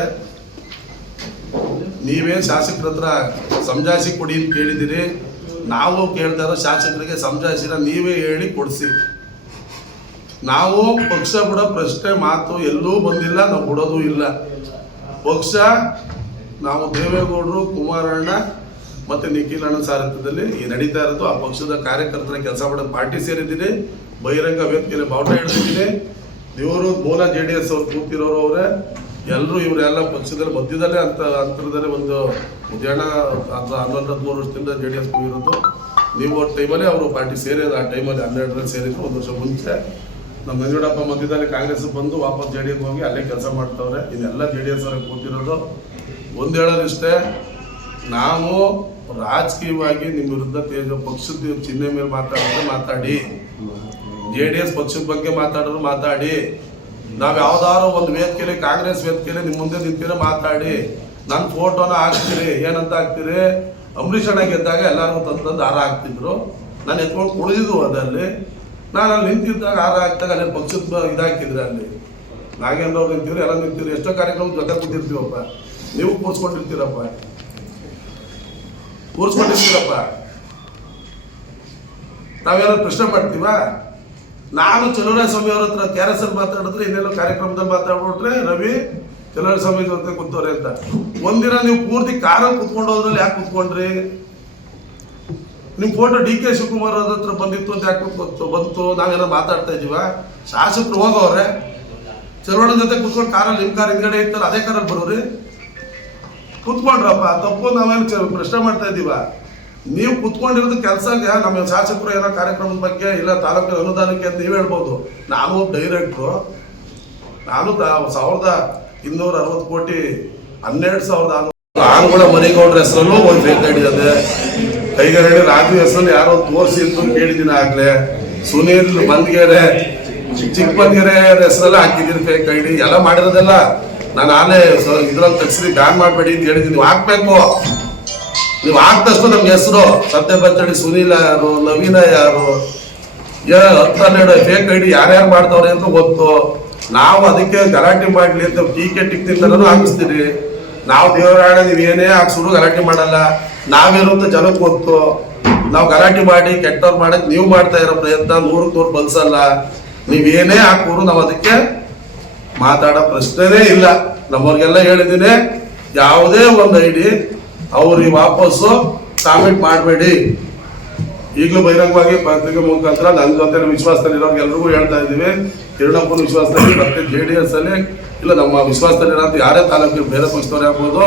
ನೀವೇ ಶಾಸಕರ ಹತ್ರ ಸಮಜಾಯಿಸಿ ಕೊಡಿ ಅಂತ ಕೇಳಿದ್ದೀರಿ. ನಾವು ಕೇಳ್ತಾ ಇರೋ ಶಾಸಕರಿಗೆ ಸಮಜಾಯಿಸಿನ ನೀವೇ ಹೇಳಿ ಕೊಡಿಸಿ. ನಾವು ಪಕ್ಷ ಬಿಡೋ ಪ್ರಶ್ನೆ ಮಾತು ಎಲ್ಲೂ ಬಂದಿಲ್ಲ, ನಾವು ಬಿಡೋದು ಇಲ್ಲ. ಪಕ್ಷ ನಾವು ದೇವೇಗೌಡರು, ಕುಮಾರಣ್ಣ ಮತ್ತು ನಿಖಿಲ್ ಅಣ್ಣ ಸಾರಥ್ಯದಲ್ಲಿ ನಡೀತಾ ಇರೋದು. ಆ ಪಕ್ಷದ ಕಾರ್ಯಕರ್ತರ ಕೆಲಸ ಮಾಡೋ ಪಾರ್ಟಿ ಸೇರಿದ್ದೀನಿ, ಬಹಿರಂಗ ವೇದಿಕೆಯಲ್ಲಿ ಬಾವುಟ ಹಿಡಿದಿದ್ದೀನಿ. ಇವರು ಮೂಲ JDS ಅವ್ರು ಕೂತಿರೋರು ಅವರೇ ಎಲ್ಲರೂ. ಇವರೆಲ್ಲ ಪಕ್ಷದಲ್ಲಿ ಮಧ್ಯದಲ್ಲೇ ಅಂತರದಲ್ಲಿ ಒಂದು ಉದ್ಯಾನ 11-13 ವರ್ಷದಿಂದ JDS ಹೋಗಿರೋದು. ನೀವು ಆ ಟೈಮಲ್ಲಿ ಅವರು ಪಾರ್ಟಿ ಸೇರಿದ್ರು. ಆ ಟೈಮಲ್ಲಿ 12ರಲ್ಲಿ ಸೇರಿದ್ರು. 1 ವರ್ಷ ಮುಂಚೆ ನಮ್ಮ ವೆಂಕಟಪ್ಪ ಮಧ್ಯದಲ್ಲಿ ಕಾಂಗ್ರೆಸ್ ಬಂದು ವಾಪಸ್ JDS ಹೋಗಿ ಅಲ್ಲೇ ಕೆಲಸ ಮಾಡ್ತಾವ್ರೆ. ಇದೆಲ್ಲ JDS ಅವರೇ ಕೂತಿರೋದು. ಒಂದು ಹೇಳೋದಿಷ್ಟೇ, ನಾವು ರಾಜಕೀಯವಾಗಿ ನಿಮ್ಮ ವಿರುದ್ಧ ಪಕ್ಷದ ಚಿಹ್ನೆ ಮೇಲೆ ಮಾತಾಡಿದ್ರೆ ಮಾತಾಡಿ, JDS ಪಕ್ಷದ ಬಗ್ಗೆ ಮಾತಾಡಿದ್ರು ಮಾತಾಡಿ. ನಾವು ಯಾವ್ದಾದ್ರು ಒಂದು ವೇದಿಕೆಯಲ್ಲಿ, ಕಾಂಗ್ರೆಸ್ ವೇದಿಕೆಯಲ್ಲಿ ನಿಮ್ಮ ಮುಂದೆ ನಿಂತಿರೋ ಮಾತಾಡಿ. ನನ್ನ ಫೋಟೋನ ಹಾಕ್ತೀರಿ, ಏನಂತ ಹಾಕ್ತೀರಿ? ಅಂಬರೀಷ್ ಅಣ್ಣ ಗೆದ್ದಾಗ ಎಲ್ಲರಿಗೂ ತಂದು ಹಾರ ಹಾಕ್ತಿದ್ರು. ನಾನು ಎತ್ಕೊಂಡು ಕುಡಿದಿದ್ದು ಅದಲ್ಲಿ. ನಾನು ಅಲ್ಲಿ ನಿಂತಿದ್ದಾಗ ಹಾರ ಹಾಕಿದಾಗ ಅಲ್ಲಿ ಪಕ್ಷದ ಇದಾಕಿದ್ರಿ. ಅಲ್ಲಿ ನಾಗೇಂದ್ರ ಅವ್ರು ನಿಂತಿದ್ರು, ಎಲ್ಲ ನಿಂತಿದ್ರು. ಎಷ್ಟೋ ಕಾರ್ಯಕ್ರಮ ಜೊತೆ ಕೂತಿರ್ತೀವಪ್ಪ, ನೀವು ಕೂರ್ಸ್ಕೊಂಡಿರ್ತೀರಪ್ಪ. ಕೂರಿಸ್ಕೊಂಡಿರ್ತೀರಪ್ಪ, ನಾವೇನಾದ್ರು ಪ್ರಶ್ನೆ ಮಾಡ್ತೀವಾ? ನಾನು ಚಲುವರಾಯಸ್ವಾಮಿ ಅವ್ರ ಹತ್ರ KRS ಅಲ್ಲಿ ಮಾತಾಡಿದ್ರೆ ಇನ್ನೇನೋ ಕಾರ್ಯಕ್ರಮದಲ್ಲಿ ಮಾತಾಡ್ಬಿಟ್ರೆ ರವಿ ಚಲುವರಾಯಸ್ವಾಮಿ ಜೊತೆ ಕೂತವ್ರೆ ಅಂತ. ಒಂದಿನ ನೀವು ಪೂರ್ತಿ ಕಾರಲ್ಲಿ ಕುತ್ಕೊಂಡು ಹೋದ್ರಲ್ಲಿ ಯಾಕೆ ಕುತ್ಕೊಂಡ್ರಿ? ನಿಮ್ ಫೋಟೋ DK ಶಿವಕುಮಾರ್ ಅವ್ರ ಹತ್ರ ಬಂದಿತ್ತು ಅಂತ ಯಾಕೆ ಬಂತು? ನಾವೇನೋ ಮಾತಾಡ್ತಾ ಇದೀವ? ಶಾಸಕರು ಹೋಗವ್ರೆ, ಚಲುವಣ್ಣ ಜೊತೆ ಕುತ್ಕೊಂಡು ಕಾರಲ್ಲಿ ನಿಮ್ ಕಾರ್ ಹಿಂದ್ಗಡೆ ಇತ್ತಲ್ಲ ಅದೇ ಕಾರಲ್ಲಿ ಬರೋರಿ, ಕುತ್ಕೊಂಡ್ರಪ್ಪ. ತಪ್ಪು ನಾವೇನು ಪ್ರಶ್ನೆ ಮಾಡ್ತಾ ಇದೀವ? ನೀವು ಕುತ್ಕೊಂಡಿರೋದು ಕೆಲಸ. ನಮ್ಮ ಶಾಸಕರು ಏನೋ ಕಾರ್ಯಕ್ರಮದ ಬಗ್ಗೆ ಇಲ್ಲ ತಾಲೂಕಿನ ಅನುದಾನಕ್ಕೆ ಅಂತ ನೀವು ಹೇಳ್ಬೋದು. ನಾನು ಒಬ್ಬ ಡೈರೆಕ್ಟ್ರು, ನಾನು 1260 ಕೋಟಿ 12,000 ಆನುಗಳ ಮರಿಗೌಡ್ರ ಹೆಸರಲ್ಲೂ ಒಂದು ಫೇಕ್ ಐಡಿ ಅದೇ. ಕೈಗಾರಿಕೆ ರಾಜು ಹೆಸರಲ್ಲಿ ಯಾರೋ ತೋರಿಸಿ ಅಂತ ಕೇಳಿದ್ದೀನಿ ಆಗ್ಲೇ. ಸುನೀಲ್ ಬಂದ್ಗೆರೆ ಚಿಕ್ಕಬಂದ್ಗೆರೆ ಹೆಸರಲ್ಲಿ ಹಾಕಿದ್ದೀನಿ ಫೇಕ್ ಐಡಿ. ಎಲ್ಲ ಮಾಡಿರೋದೆಲ್ಲ ನಾನು ಆಲೇ ಇದ್ರಲ್ಲಿ ತಗ್ಸಿ ಬ್ಯಾನ್ ಮಾಡಬೇಡಿ ಅಂತ ಹೇಳಿದ್ದೀನಿ. ನೀವು ಹಾಕ್ಬೇಕು. ನೀವು ಹಾಕ್ದಷ್ಟು ನಮ್ಗೆ ಹೆಸರು ಸತ್ಯ ಬಚ್ಚಡಿ, ಸುನೀಲ ಯಾರು, ನವೀನ ಯಾರು, 10-12 ಫೇಕ್ ಐಡಿ ಯಾರ್ಯಾರು ಮಾಡ್ತಾವ್ರೆ ಅಂತ ಗೊತ್ತು. ನಾವು ಅದಕ್ಕೆ ಗಲಾಟೆ ಮಾಡ್ಲಿ ಅಂತ ಟೀಕೆ ಟಿಕ್ತಿಂದನೂ ಹಾಕಿಸ್ತೀರಿ. ನಾವು ದೇವರಾಣ ನೀವೇನೇ ಹಾಕ್ಸಿದ್ರು ಗಲಾಟೆ ಮಾಡಲ್ಲ. ನಾವೇನು ಅಂತ ಜನಕ್ಕೆ ಗೊತ್ತು. ನಾವು ಗಲಾಟೆ ಮಾಡಿ ಕೆಟ್ಟವ್ರು ಮಾಡಕ್ ನೀವು ಮಾಡ್ತಾ ಇರೋ ಪ್ರಯತ್ನ 100ಕ್ಕೆ 100 ಬಲ್ಸಲ್ಲ. ನೀವೇನೇ ಹಾಕೋರು ನಾವು ಅದಕ್ಕೆ ಮಾತಾಡೋ ಪ್ರಶ್ನೆನೇ ಇಲ್ಲ. ನಮ್ಮವ್ರಿಗೆಲ್ಲ ಹೇಳಿದ್ದೀನಿ, ಯಾವುದೇ ಒಂದು ಐಡಿ ಅವ್ರಿಗೆ ವಾಪಸ್ಸು ಕಾಮೆಂಟ್ ಮಾಡಬೇಡಿ. ಈಗಲೂ ಬಹಿರಂಗವಾಗಿ ಪತ್ರಿಕೆ ಮುಖಾಂತರ ನನ್ನ ಜೊತೆ ವಿಶ್ವಾಸದಲ್ಲಿ ಇರೋರ್ಗೆಲ್ರಿಗೂ ಹೇಳ್ತಾ ಇದ್ದೀವಿ. ಕಿರಣಪ್ಪನ ವಿಶ್ವಾಸದಲ್ಲಿ ಮತ್ತೆ JDS ಅಲ್ಲಿ ಇಲ್ಲ ನಮ್ಮ ವಿಶ್ವಾಸದಲ್ಲಿರೋ ಯಾರೇ ತಾಲೂಕಿಗೆ ಬೇರೆ ಪಕ್ಷದವ್ರು ಆಗ್ಬೋದು,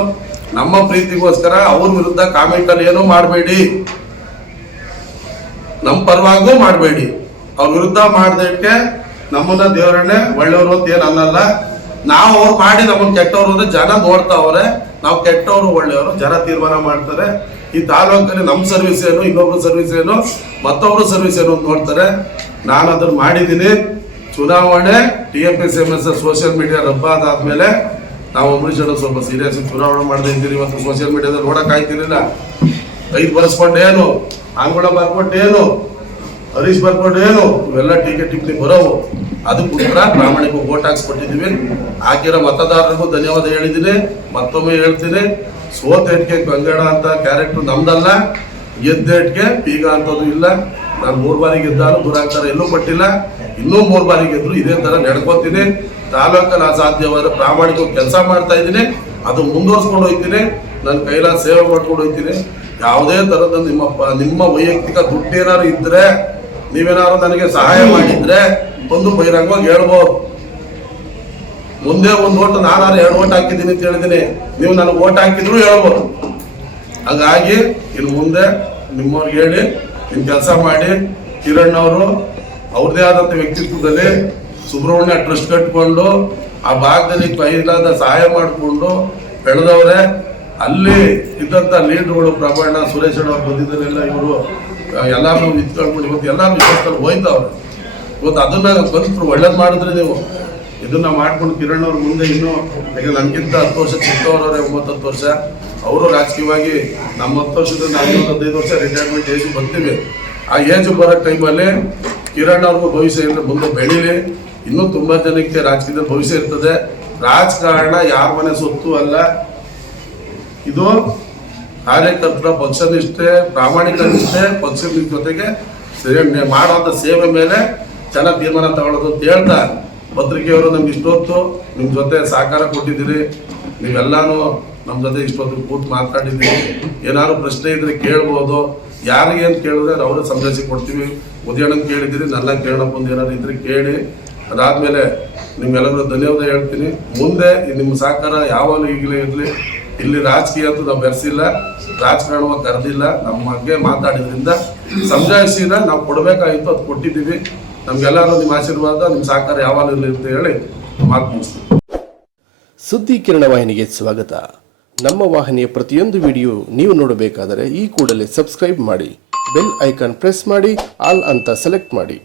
ನಮ್ಮ ಪ್ರೀತಿಗೋಸ್ಕರ ಅವ್ರ ವಿರುದ್ಧ ಕಾಮೆಂಟ್ ಅಲ್ಲಿ ಏನೂ ಮಾಡಬೇಡಿ, ನಮ್ಮ ಪರವಾಗೂ ಮಾಡಬೇಡಿ. ಅವ್ರ ವಿರುದ್ಧ ಮಾಡ್ದಕ್ಕೆ ನಮ್ಮನ್ನ ದೇವರನ್ನೇ ಒಳ್ಳೆಯವರು ಅಂತ ಏನು ಅನ್ನಲ್ಲ. ನಾವು ಅವ್ರು ಮಾಡಿ ನಮ್ಮನ್ನ ಕೆಟ್ಟವರು ಅಂದ್ರೆ ಜನ ನೋಡ್ತಾವ್ರೆ. ನಾವು ಕೆಟ್ಟವರು ಒಳ್ಳೆಯವರು ಜನ ತೀರ್ಮಾನ ಮಾಡ್ತಾರೆ. ಈ ತಾಲೂಕಲ್ಲಿ ನಮ್ಮ ಸರ್ವಿಸ್ ಏನು, ಇನ್ನೊಬ್ರು ಸರ್ವಿಸ್ ಏನು, ಮತ್ತೊಬ್ರು ಸರ್ವಿಸ್ ಏನು ಅಂತ ನೋಡ್ತಾರೆ. ನಾನು ಅದನ್ನ ಮಾಡಿದ್ದೀನಿ. ಚುನಾವಣೆ TFS ಸೋಷಿಯಲ್ ಮೀಡಿಯಾ ರಬ್ಬ ಅದಾದ್ಮೇಲೆ ನಾವು ಅಂಬರೀಷ್ ಸ್ವಲ್ಪ ಸೀರಿಯಸ್ ಚುನಾವಣೆ ಮಾಡದೇ ಇದ್ದೀರಿ. ಇವತ್ತು ಸೋಷಿಯಲ್ ಮೀಡಿಯಾದಲ್ಲಿ ನೋಡಕ್ ಆಯ್ತಿರ್ಲಿಲ್ಲ. 5 ಬರ್ಸ್ಕೊಂಡೇನು, ಆಂಗುಳ ಬರ್ಕೊಟ್ಟೇನು, ಹರೀಶ್ ಬರ್ಕೊಟ್ಟೇನು, ಇವೆಲ್ಲ ಟೀಕೆ ಟಿಪ್ಪಣಿ ಬರೋವು. ಅದಕ್ಕೋಸ್ಕರ ಪ್ರಾಮಾಣಿಕ ವೋಟ್ ಹಾಕ್ಸ್ಕೊಟ್ಟಿದ್ದೀವಿ. ಹಾಕಿರೋ ಮತದಾರರಿಗೂ ಧನ್ಯವಾದ ಹೇಳಿದ್ದೀನಿ. ಮತ್ತೊಮ್ಮೆ ಹೇಳ್ತೀನಿ, ಸೋತೇಟ್ಗೆ ಗಂಗಡ ಅಂತ ಕ್ಯಾರೆಕ್ಟರ್ ನಮ್ದಲ್ಲ, ಗೆದ್ದೇಟ್ಗೆ ಬೀಗ ಅಂತದ್ದು ಇಲ್ಲ. ನಾನು 3 ಬಾರಿ ಗೆದ್ದಾನು ದುರಾಂತರ ಎಲ್ಲೂ ಪಟ್ಟಿಲ್ಲ. ಇನ್ನೂ 3 ಬಾರಿ ಗೆದ್ರು ಇದೇ ತರ ನಡ್ಕೋತೀನಿ. ತಾಲೂಕಲ್ಲಿ ಅಸಾಧ್ಯವಾದ ಪ್ರಾಮಾಣಿಕ ಕೆಲಸ ಮಾಡ್ತಾ ಇದ್ದೀನಿ. ಅದು ಮುಂದುವರ್ಸ್ಕೊಂಡು ಹೋಗ್ತೀನಿ. ನನ್ನ ಕೈಲಾದ ಸೇವೆ ಮಾಡ್ಕೊಂಡು ಹೋಗ್ತೀನಿ. ಯಾವುದೇ ತರದ ನಿಮ್ಮ ವೈಯಕ್ತಿಕ ದುಡ್ಡೇನಾದ್ರು ಇದ್ರೆ, ನೀವೇನಾದ್ರು ನನಗೆ ಸಹಾಯ ಮಾಡಿದ್ರೆ ಒಂದು ಬಹಿರಂಗವಾಗಿ ಹೇಳ್ಬೋದು. ಮುಂದೆ 1 ಓಟ್ ನಾನಾರು 2 ಓಟ್ ಹಾಕಿದ್ದೀನಿ ಅಂತ ಹೇಳಿದ್ದೀನಿ. ನೀವು ನನಗೆ ಓಟ್ ಹಾಕಿದ್ರು ಹೇಳ್ಬೋದು. ಹಾಗಾಗಿ ಇನ್ನು ಮುಂದೆ ನಿಮ್ಮವ್ರಿಗೆ ಹೇಳಿ ನಿಮ್ಮ ಕೆಲಸ ಮಾಡಿ. ಕಿರಣ್ ಅವರು ಅವ್ರದೇ ಆದಂಥ ವ್ಯಕ್ತಿತ್ವದಲ್ಲಿ ಸುಬ್ರಹ್ಮಣ್ಯ ಟ್ರಸ್ಟ್ ಕಟ್ಕೊಂಡು ಆ ಭಾಗದಲ್ಲಿ ಕೈಲಾದ ಸಹಾಯ ಮಾಡಿಕೊಂಡು ಬೆಳೆದವ್ರೆ. ಅಲ್ಲಿ ಇದ್ದಂಥ ಲೀಡ್ರುಗಳು ಪ್ರಭಾಣ ಸುರೇಶ್ ಅವ್ರು ಬಂದಿದ್ದರೆಲ್ಲ ಇವರು ಎಲ್ಲಾರು ನಿಂತ್ಕೊಂಡು ಇವತ್ತು ಎಲ್ಲರೂ ವಿಶ್ವಾಸದಲ್ಲಿ ಹೋಯ್ತವ್ರೆ. ಇವತ್ತು ಅದನ್ನ ಕಲಿತರು ಒಳ್ಳೇದು ಮಾಡಿದ್ರೆ ನೀವು ಇದನ್ನ ಮಾಡ್ಕೊಂಡು ಕಿರಣ್ ಅವ್ರ ಮುಂದೆ ಇನ್ನೂ ಈಗ ನನ್ಗಿಂತ 10 ವರ್ಷ ಚಿಕ್ಕವರವ್ರೆ, 9-10 ವರ್ಷ. ಅವರು ರಾಜಕೀಯವಾಗಿ ನಮ್ಮ 10 ವರ್ಷದಿಂದ 15 ವರ್ಷ ರಿಟೈರ್ಮೆಂಟ್ ಏಜ್ ಬರ್ತೀವಿ. ಆ ಏಜ್ ಬರೋ ಟೈಮಲ್ಲಿ ಕಿರಣ್ ಅವ್ರಿಗೂ ಭವಿಷ್ಯ ಇದ್ರೆ ಮುಂದೆ ಬೆಳೀಲಿ. ಇನ್ನೂ ತುಂಬಾ ಜನಕ್ಕೆ ರಾಜಕೀಯದಲ್ಲಿ ಭವಿಷ್ಯ ಇರ್ತದೆ. ರಾಜಕಾರಣ ಯಾರ ಮನೆ ಸೊತ್ತು ಅಲ್ಲ. ಇದು ಕಾರ್ಯಕರ್ತರ ಪಕ್ಷನಿಷ್ಠೆ, ಪ್ರಾಮಾಣಿಕ ನಿಷ್ಠೆ, ಪಕ್ಷದ ಜೊತೆಗೆ ಮಾಡುವಂಥ ಸೇವೆ ಮೇಲೆ ಜನ ತೀರ್ಮಾನ ತಗೊಳ್ಳೋದು ಅಂತ ಹೇಳ್ತಾ, ಪತ್ರಿಕೆಯವರು ನಮ್ಗೆ ಇಷ್ಟೊತ್ತು ನಿಮ್ಮ ಜೊತೆ ಸಹಕಾರ ಕೊಟ್ಟಿದ್ದೀರಿ. ನೀವೆಲ್ಲಾನು ನಮ್ಮ ಜೊತೆ ಇಷ್ಟೊತ್ತು ಕೂತು ಮಾತಾಡಿದ್ದೀರಿ. ಏನಾದ್ರು ಪ್ರಶ್ನೆ ಇದ್ರೆ ಕೇಳ್ಬೋದು. ಯಾರಿಗೆ ಅಂತ ಕೇಳಿದ್ರೆ ಅವರೇ ಸಂದೇಶ ಕೊಡ್ತೀವಿ. ಉದಯಣ್ಣನ ಕೇಳಿದ್ದೀರಿ, ನನ್ನ ಕೇಳೋಪ್ಪಂದು ಏನಾದ್ರು ಇದ್ರೆ ಕೇಳಿ. ಅದಾದ್ಮೇಲೆ ನಿಮ್ಗೆಲ್ಲರೂ ಧನ್ಯವಾದ ಹೇಳ್ತೀನಿ. ಮುಂದೆ ನಿಮ್ಮ ಸಹಕಾರ ಯಾವಾಗಲೂ ಈಗಲೇ ಇರಲಿ. ಇಲ್ಲಿ ರಾಜಕೀಯ ಅಂತೂ ನಾವು ಬೆರೆಸಿಲ್ಲ, ರಾಜಕಾರಣವಾಗಿ ಕರೆದಿಲ್ಲ. ನಮ್ಮ ಬಗ್ಗೆ ಮಾತಾಡಿದ್ರಿಂದ ಸಮಜಾಯಿಸಿನ ನಾವು ಕೊಡಬೇಕಾಗಿತ್ತು, ಅದು ಕೊಟ್ಟಿದ್ದೀವಿ. ನಮ್ಗೆಲ್ಲರೂ ನಿಮ್ಮ ಆಶೀರ್ವಾದ, ನಿಮ್ಮ ಸಹಕಾರ ಯಾವಾಗಲೂ ಇರಲಿ ಅಂತ ಹೇಳಿ ಮಾತು ಮುಗಿಸ್ತೀವಿ. ಸುದ್ದಿ ಕಿರಣ ವಾಹಿನಿಗೆ ಸ್ವಾಗತ. ನಮ್ಮ ವಾಹಿನಿಯ ಪ್ರತಿಯೊಂದು ವಿಡಿಯೋ ನೀವು ನೋಡಬೇಕಾದರೆ ಈ ಕೂಡಲೇ ಸಬ್ಸ್ಕ್ರೈಬ್ ಮಾಡಿ, ಬೆಲ್ ಐಕಾನ್ ಪ್ರೆಸ್ ಮಾಡಿ, ಆಲ್ ಅಂತ ಸೆಲೆಕ್ಟ್ ಮಾಡಿ.